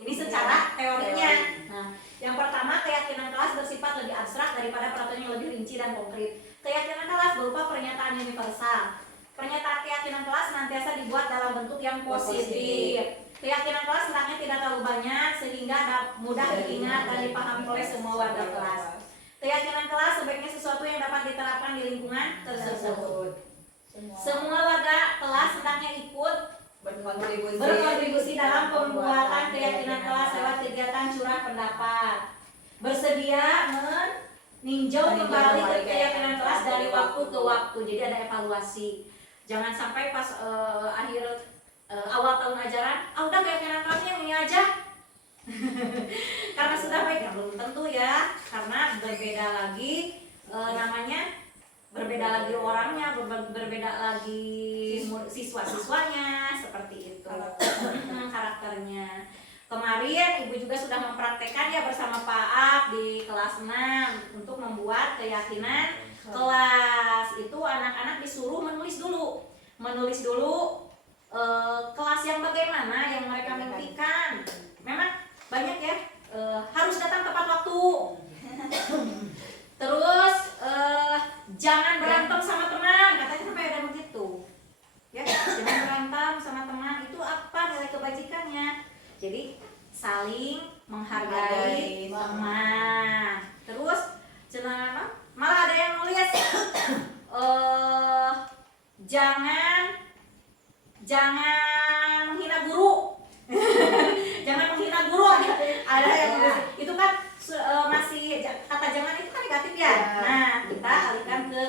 Ini secara teorinya. Nah, yang pertama, keyakinan kelas bersifat lebih abstrak daripada peraturan yang lebih rinci dan konkret. Keyakinan kelas berupa pernyataan universal. Pernyataan keyakinan kelas senantiasa dibuat dalam bentuk yang positif. Keyakinan kelas hendaknya tidak terlalu banyak sehingga mudah diingat dan dipahami oleh semua warga kelas. Keyakinan kelas sebaiknya sesuatu yang dapat diterapkan di lingkungan tersebut. Semua warga kelas hendaknya ikut berkontribusi dalam pembuatan keyakinan kelas lewat kegiatan curah pendapat. Bersedia meninjau kembali keyakinan kelas dari waktu ke waktu. Jadi ada evaluasi. Jangan sampai pas awal tahun ajaran, udah keyakinan kelasnya yang ini aja. Karena sudah baik, belum tentu ya. Karena berbeda lagi berbeda lagi orangnya, berbeda lagi siswa-siswanya, seperti itu. Karakternya. Kemarin Ibu juga sudah mempraktekkan ya bersama Pak Ak di kelas 6 untuk membuat keyakinan kelas. Itu anak-anak disuruh menulis dulu kelas yang bagaimana yang mereka mimpikan. Memang banyak ya, harus datang tepat waktu. Terus jangan berantem sama teman, katanya sampai ada begitu. Ya, jangan berantem sama teman, itu apa nilai kebajikannya? Jadi saling menghargai teman. Terus malah ada yang nulis jangan menghina guru. Jangan menghina guru, ada yang nulis. Itu kan masih kata jangan itu kan negatif ya. Nah, kita alihkan ke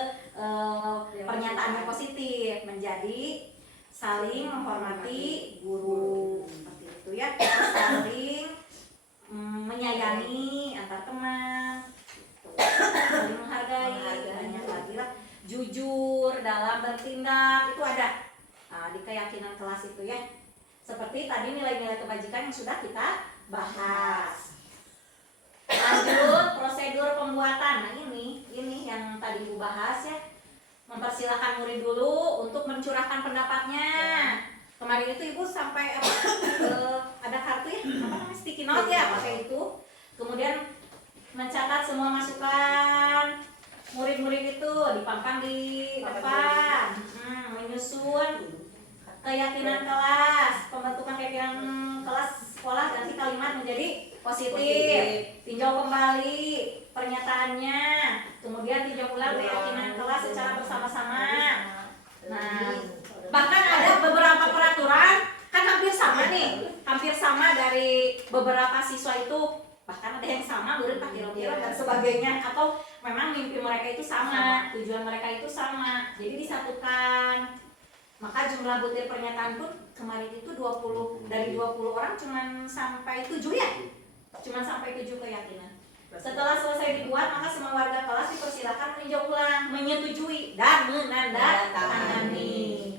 pernyataan yang positif menjadi saling menghormati guru, seperti itu ya. Saling menyayangi antar teman, saling menghargai, banyak lagi lah. Jujur dalam bertindak itu ada di keyakinan kelas itu ya. Seperti tadi nilai-nilai kebajikan yang sudah kita bahas. Lanjut, prosedur pembuatan. Nah ini yang tadi Ibu bahas ya. Mempersilahkan murid dulu untuk mencurahkan pendapatnya. Kemarin itu Ibu sampai ada kartu ya, sticky note ya, pakai itu. Kemudian mencatat semua masukan murid-murid itu, dipampang di depan. Menyusun keyakinan kelas, pembentukan keyakinan kelas sekolah, ganti kalimat menjadi positif. Tinjau kembali pernyataannya, kemudian tinjau ulang keyakinan kelas secara bersama-sama. Nah, bahkan ada beberapa peraturan kan hampir sama nih, hampir sama dari beberapa siswa itu bahkan ada yang sama beureut tak kira-kira dan sebagainya, atau memang mimpi mereka itu sama, tujuan mereka itu sama, jadi disatukan. Maka jumlah butir pernyataan pun kemarin itu 20 dari 20 orang cuman sampai 7 ya, cuman sampai 7 keyakinan. Setelah selesai dibuat, maka semua warga kelas dipersilakan meninjau ulang, menyetujui dan menandatangani.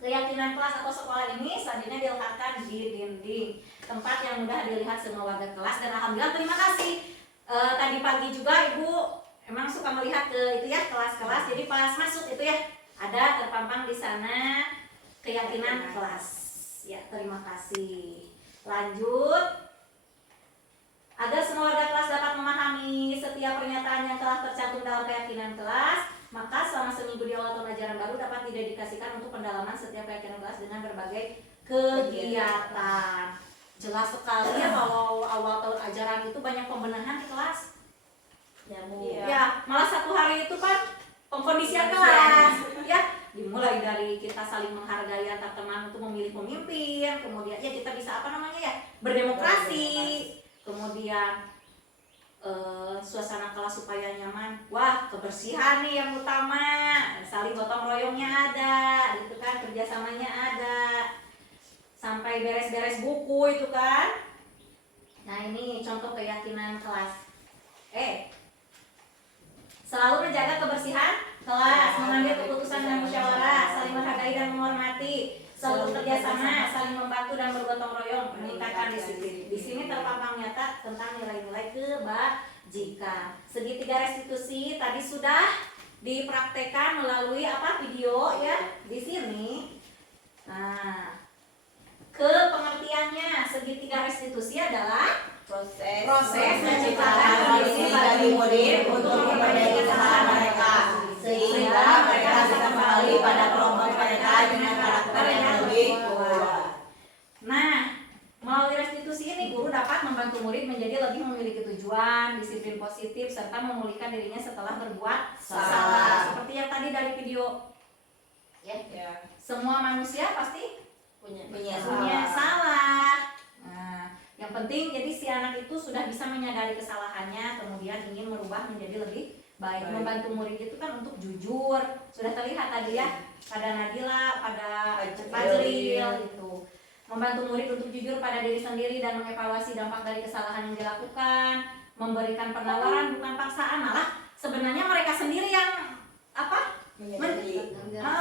Keyakinan kelas atau sekolah ini selanjutnya diletakkan di dinding, tempat yang mudah dilihat semua warga kelas. Dan alhamdulillah terima kasih. Tadi pagi juga Ibu emang suka melihat ke itu ya, kelas-kelas. Jadi pas masuk itu ya ada terpampang di sana keyakinan kelas. Ya, terima kasih. Lanjut. Agar semua warga kelas dapat memahami setiap pernyataan yang telah tercantum dalam keyakinan kelas, maka selama seminggu di awal tahun ajaran baru dapat didedikasikan untuk pendalaman setiap keyakinan kelas dengan berbagai kegiatan. Jelas sekali ya kalau awal tahun ajaran itu banyak pembenahan di kelas. Ya, malah satu hari itu kan pengkondisian kelas. Ya, dimulai dari kita saling menghargai antar teman untuk memilih pemimpin, kemudian ya kita bisa berdemokrasi. Kemudian suasana kelas supaya nyaman. Wah, kebersihan nih yang utama, saling gotong royongnya ada, gitu kan, kerjasamanya ada, sampai beres-beres buku itu kan. Nah ini contoh keyakinan kelas. Selalu menjaga kebersihan kelas, mengambil keputusan dengan musyawarah, saling menghargai dan menghormati, selalu kerjasama, saling membantu dan bergotong royong, meningkatkan disiplin. Di sini terpampang nyata tentang nilai-nilai kebajikan. Segitiga restitusi tadi sudah dipraktekkan melalui video ya di sini. Nah, pengertiannya segitiga restitusi adalah proses menciptakan kondisi bagi murid untuk memperbaiki kesalahan mereka sehingga mereka bisa kembali pada kelompok mereka dengan karakter yang lebih kuat. Nah, melalui restitusi ini guru dapat membantu murid menjadi lebih memiliki tujuan, disiplin positif, serta memulihkan dirinya setelah berbuat salah. Seperti yang tadi dari video, ya. Semua manusia pasti punya salah. Nah, yang penting jadi si anak itu sudah bisa menyadari kesalahannya, kemudian ingin merubah menjadi lebih baik. Membantu murid itu kan untuk jujur. Sudah terlihat tadi ya pada Nadila, pada Fajril itu. Membantu murid untuk jujur pada diri sendiri dan mengevaluasi dampak dari kesalahan yang dilakukan, memberikan penawaran bukan paksaan, malah sebenarnya mereka sendiri yang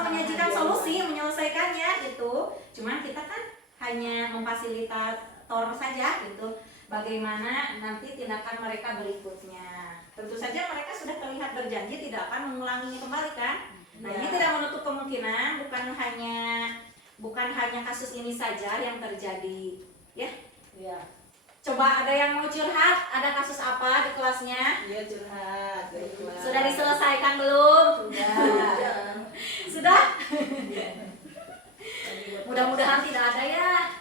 menyajikan solusi, menyelesaikannya gitu. Cuman kita kan hanya memfasilitator saja gitu. Bagaimana nanti tindakan mereka berikutnya. Tentu saja mereka sudah terlihat berjanji tidak akan mengulanginya kembali kan. Nah, ini tidak menutup kemungkinan bukan hanya kasus ini saja yang terjadi, ya. Coba ada yang mau curhat, ada kasus apa di kelasnya? Iya, curhat. Sudah diselesaikan belum? Sudah. Mudah-mudahan tidak ada ya.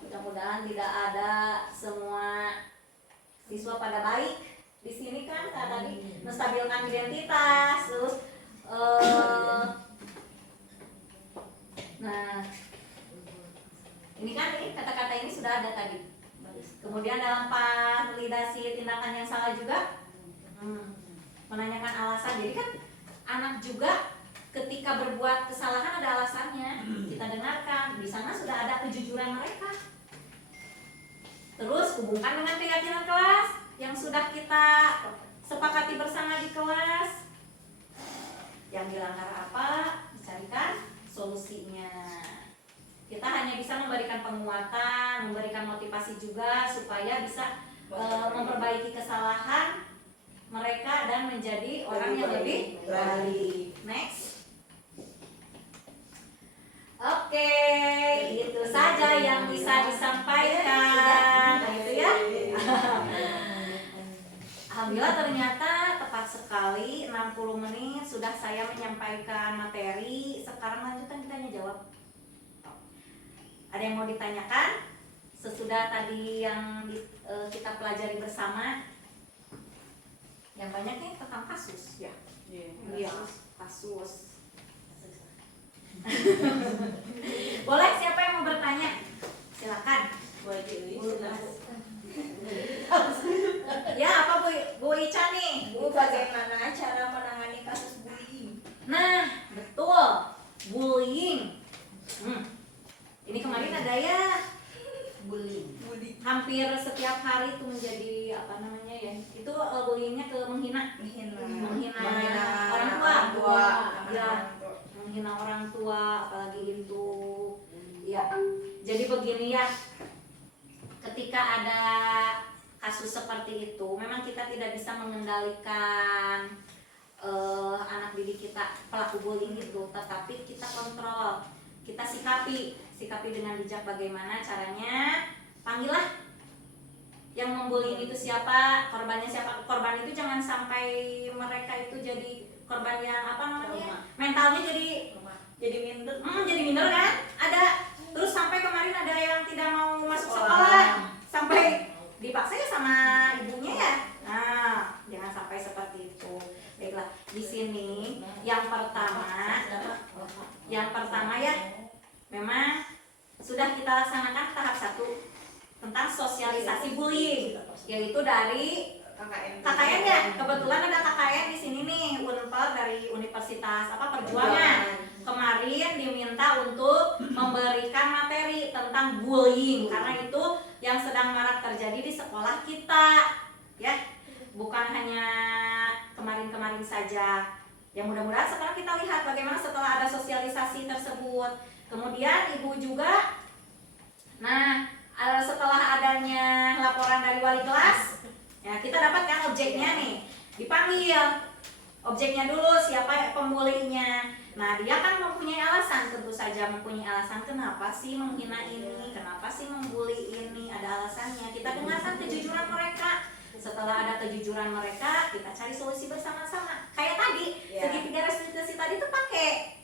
Mudah-mudahan tidak ada, semua siswa pada baik. Di sini kan tadi menstabilkan identitas, terus nah ini kata-kata ini sudah ada tadi. Kemudian dalam validasi tindakan yang salah juga menanyakan alasan. Jadi kan anak juga ketika berbuat kesalahan ada alasannya, kita dengarkan. Di sana sudah ada kejujuran mereka. Terus hubungkan dengan keyakinan kelas yang sudah kita sepakati bersama di kelas. Yang dilanggar apa, dicarikan solusinya. Kita hanya bisa memberikan penguatan, memberikan motivasi juga supaya bisa memperbaiki kesalahan mereka dan menjadi orang yang lebih baik. Next. Oke, itu saja yang bisa disampaikan. Gitu ya. Alhamdulillah ternyata tepat sekali 60 menit sudah saya menyampaikan materi. Sekarang lanjutkan ditanya jawab. Ada yang mau ditanyakan sesudah tadi yang kita pelajari bersama? Yang banyak nih tentang kasus ya. Iya, kasus. Boleh, siapa yang mau bertanya? Silakan. hampir setiap hari itu menjadi apa namanya ya, itu bullyingnya ke menghina orang tua, ya, menghina orang tua, apalagi itu ya. Jadi begini ya, ketika ada kasus seperti itu memang kita tidak bisa mengendalikan anak didik kita pelaku bullying itu, tetapi kita kontrol, kita sikapi dengan bijak. Bagaimana caranya? Panggillah yang membully itu siapa, korbannya siapa. Korban itu jangan sampai mereka itu jadi korban yang apa namanya, mentalnya jadi minder kan, ada. Terus sampai kemarin ada yang tidak mau masuk sekolah, sampai dipaksa ya sama ibunya ya. Nah, jangan sampai seperti itu. Baiklah, di sini yang pertama ya, memang sudah kita laksanakan tahap 1 tentang sosialisasi bullying, yaitu dari KKN ya. Kebetulan ada KKN di sini nih, Unpad dari Universitas Perjuangan. Kemarin diminta untuk memberikan materi tentang bullying karena itu yang sedang marak terjadi di sekolah kita, ya. Bukan hanya kemarin-kemarin saja. Ya mudah-mudahan sekarang kita lihat bagaimana setelah ada sosialisasi tersebut. Kemudian ibu juga, nah setelah adanya laporan dari wali kelas, ya kita dapatkan objeknya nih, dipanggil objeknya dulu siapa pembulinya. Nah dia kan mempunyai alasan, tentu saja mempunyai alasan kenapa sih menghina ini, kenapa sih membuli ini, ada alasannya. Kita dengarkan kejujuran mereka. Setelah ada kejujuran mereka, kita cari solusi bersama-sama. Kayak tadi, segitiga restitusi tadi itu pakai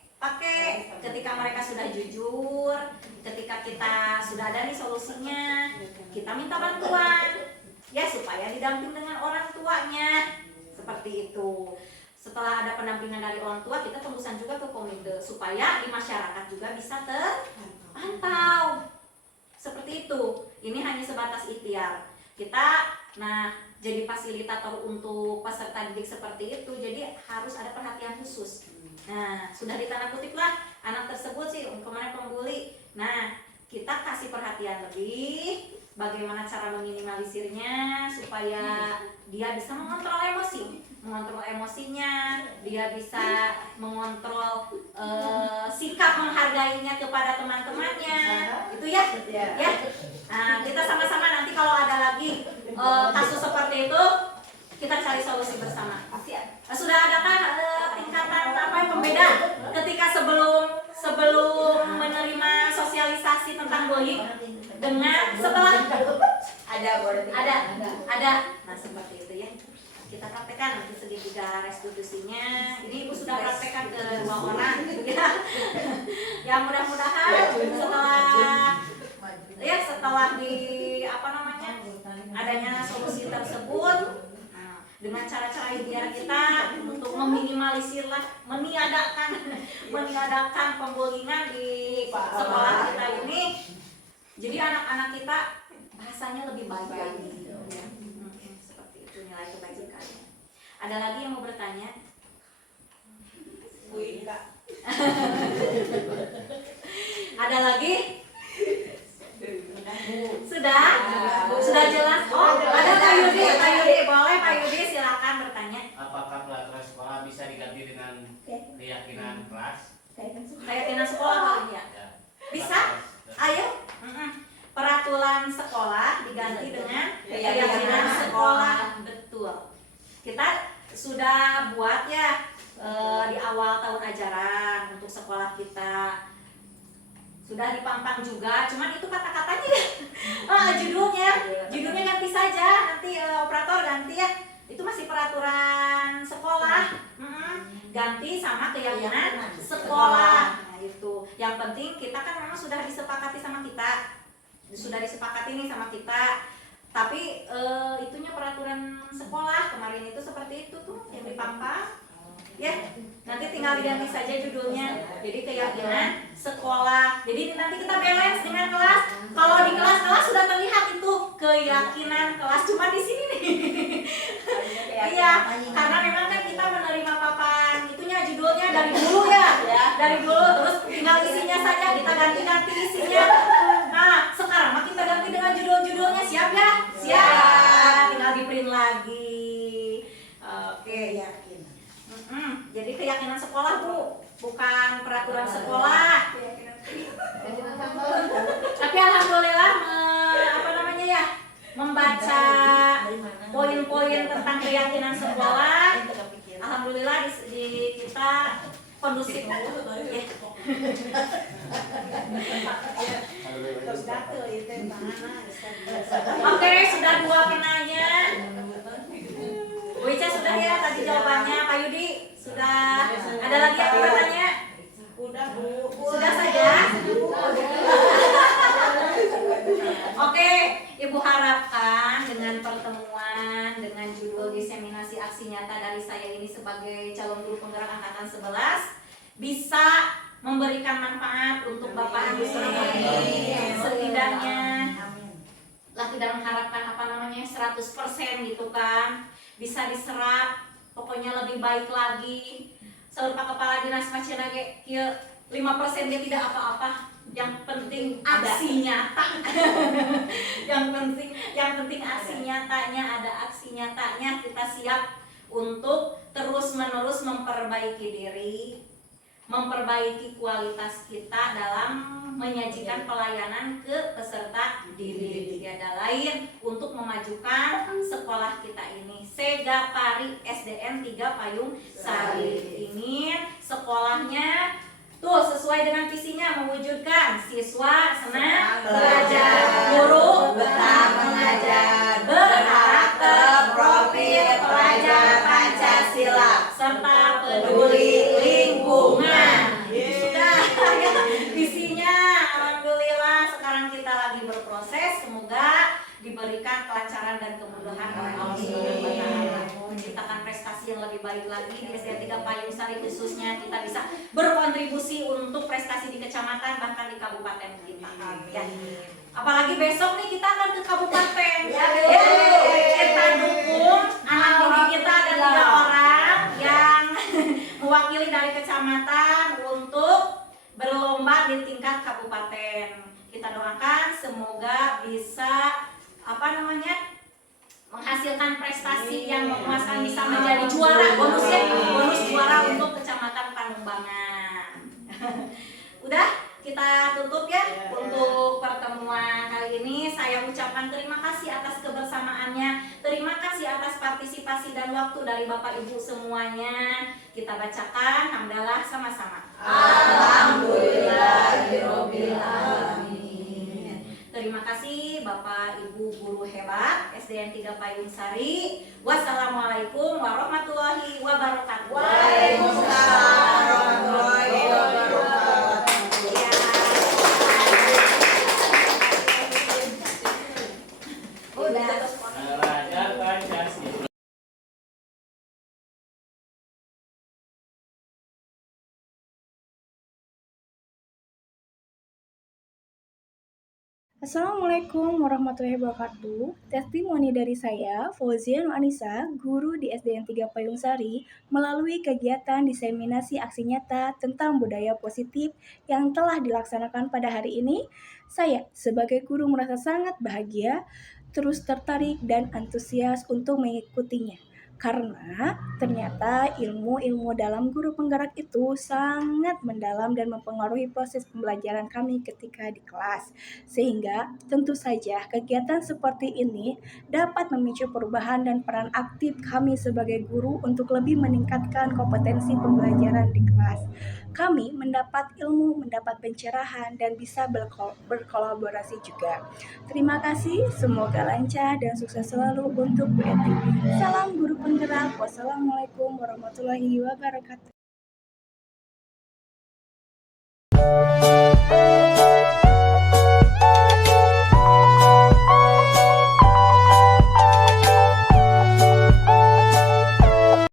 ketika mereka sudah jujur, ketika kita sudah ada nih solusinya, kita minta bantuan ya supaya didamping dengan orang tuanya, seperti itu. Setelah ada pendampingan dari orang tua, kita tembusan juga ke komite supaya di masyarakat juga bisa terpantau, seperti itu. Ini hanya sebatas ikhtiar kita. Nah, jadi fasilitator untuk peserta didik seperti itu, jadi harus ada perhatian khusus. Nah, sudah ditanda kutip lah anak tersebut sih kemarin pembuli. Nah, kita kasih perhatian lebih, bagaimana cara meminimalisirnya supaya dia bisa mengontrol emosinya, dia bisa mengontrol sikap menghargainya kepada teman-temannya, itu ya. Nah, kita sama-sama nanti kalau ada lagi kasus seperti itu, kita cari solusi bersama. Sudah adakah tingkatan pembeda ketika sebelum menerima sosialisasi tentang bullying dengan setelah? Ada. Nah seperti itu ya. Kita praktekkan nanti segitiga restitusinya. Ini ibu sudah praktekkan ke 2 orang. Ya mudah-mudahan setelah di adanya solusi tersebut, dengan cara-cara ikhtiar kita untuk meminimalisir meniadakan pembulian di sekolah kita ini, jadi anak-anak kita bahasanya lebih baik lagi. Seperti itu nilai kebajikannya. Ada lagi yang mau bertanya? Ada lagi? Sudah jelas? Oh, ada Pak Yudi, boleh Pak Yudi silakan bertanya. Apakah peraturan sekolah bisa diganti dengan keyakinan kelas? Keyakinan sekolah kali ya? Bisa? Ayo. Peraturan sekolah diganti dengan keyakinan sekolah. Betul. Kita sudah buat ya di awal tahun ajaran untuk sekolah kita. Sudah dipampang juga, cuman itu kata-katanya judulnya ganti saja, nanti operator ganti ya. Itu masih peraturan sekolah, ganti sama keyakinan sekolah. Nah itu, yang penting kita kan memang sudah disepakati sama kita, tapi itunya peraturan sekolah kemarin itu seperti itu tuh yang dipampang. Ya, nanti tinggal diganti saja judulnya. Jadi keyakinan sekolah. Jadi nanti kita balance dengan kelas. Kalau di kelas sudah terlihat itu keyakinan kelas, cuma di sini nih. Iya, karena memang kan kita menerima papan itunya judulnya dari dulu ya. Dari dulu terus tinggal isinya saja kita ganti-ganti isinya. Nah, sekarang kita ganti dengan judul-judulnya siapa? peraturan sekolah. Tapi alhamdulillah membaca poin-poin tentang keyakinan sekolah. Alhamdulillah di kita kondusif. Oke, sudah 2 penanya. Bu Ica sudah ya tadi jawabannya. Pak Yudi sudah. Ada lagi yang bertanya? Udah Bu. Sudah saja. Oke, Ibu harapkan dengan pertemuan dengan judul diseminasi aksi nyata dari saya ini sebagai calon guru penggerak angkatan 11 bisa memberikan manfaat untuk Bapak Ibu semuanya. Setidaknya lah tidak mengharapkan 100% gitu kan. Bisa diserap, pokoknya lebih baik lagi. Selalu Pak Kepala Dinas Macena ge kieu 5% dia tidak apa-apa. Yang penting aksi nyata. yang penting aksi nyatanya, ada aksi nyatanya. Kita siap untuk terus-menerus memperbaiki diri, memperbaiki kualitas kita dalam menyajikan pelayanan ke peserta didik. Tiada lain untuk memajukan sekolah kita ini. Sega Pari SDN 3 Payung Sari ini sekolahnya tuh sesuai dengan visinya, mewujudkan siswa senang belajar, guru betah mengajar, berkarakter, profil pelajar Pancasila, serta peduli lingkungan. Sudah visinya, alhamdulillah. Sekarang kita lagi berproses, semoga diberikan kelancaran dan kemudahan oleh Allah Subhanahu wa Ta'ala, menciptakan prestasi yang lebih baik lagi di SDN 3 Payung Sari, khususnya kita bisa berkontribusi untuk prestasi di kecamatan bahkan di kabupaten kita. Ya. Apalagi besok nih kita akan ke kabupaten. Ya. Kita dukung anak didik kita, ada 3 orang yang mewakili dari kecamatan untuk berlomba di tingkat kabupaten. Kita doakan semoga bisa menghasilkan prestasi yang memuaskan, bisa menjadi juara, bonus juara untuk kecamatan Panumbangan. Udah kita tutup ya untuk pertemuan kali ini. Saya ucapkan terima kasih atas kebersamaannya, terima kasih atas partisipasi dan waktu dari Bapak Ibu semuanya. Kita bacakan hamdalah sama-sama. Alhamdulillahirabbil alamin. Terima kasih Bapak Ibu guru hebat SDN 3 Payung Sari. Wassalamualaikum warahmatullahi wabarakatuh. Waalaikumsalam warahmatullahi wabarakatuh. Belajar Pancasila. Assalamualaikum warahmatullahi wabarakatuh. Testimoni dari saya, Fauzian Anissa, guru di SDN 3 Payung Sari, melalui kegiatan diseminasi aksi nyata tentang budaya positif yang telah dilaksanakan pada hari ini, saya sebagai guru merasa sangat bahagia, terus tertarik dan antusias untuk mengikutinya. Karena ternyata ilmu-ilmu dalam guru penggerak itu sangat mendalam dan mempengaruhi proses pembelajaran kami ketika di kelas. Sehingga tentu saja kegiatan seperti ini dapat memicu perubahan dan peran aktif kami sebagai guru untuk lebih meningkatkan kompetensi pembelajaran di kelas. Kami mendapat ilmu, mendapat pencerahan, dan bisa berkolaborasi juga. Terima kasih, semoga lancar dan sukses selalu untuk Bu Eti. Salam guru penggerak. Wassalamualaikum warahmatullahi wabarakatuh.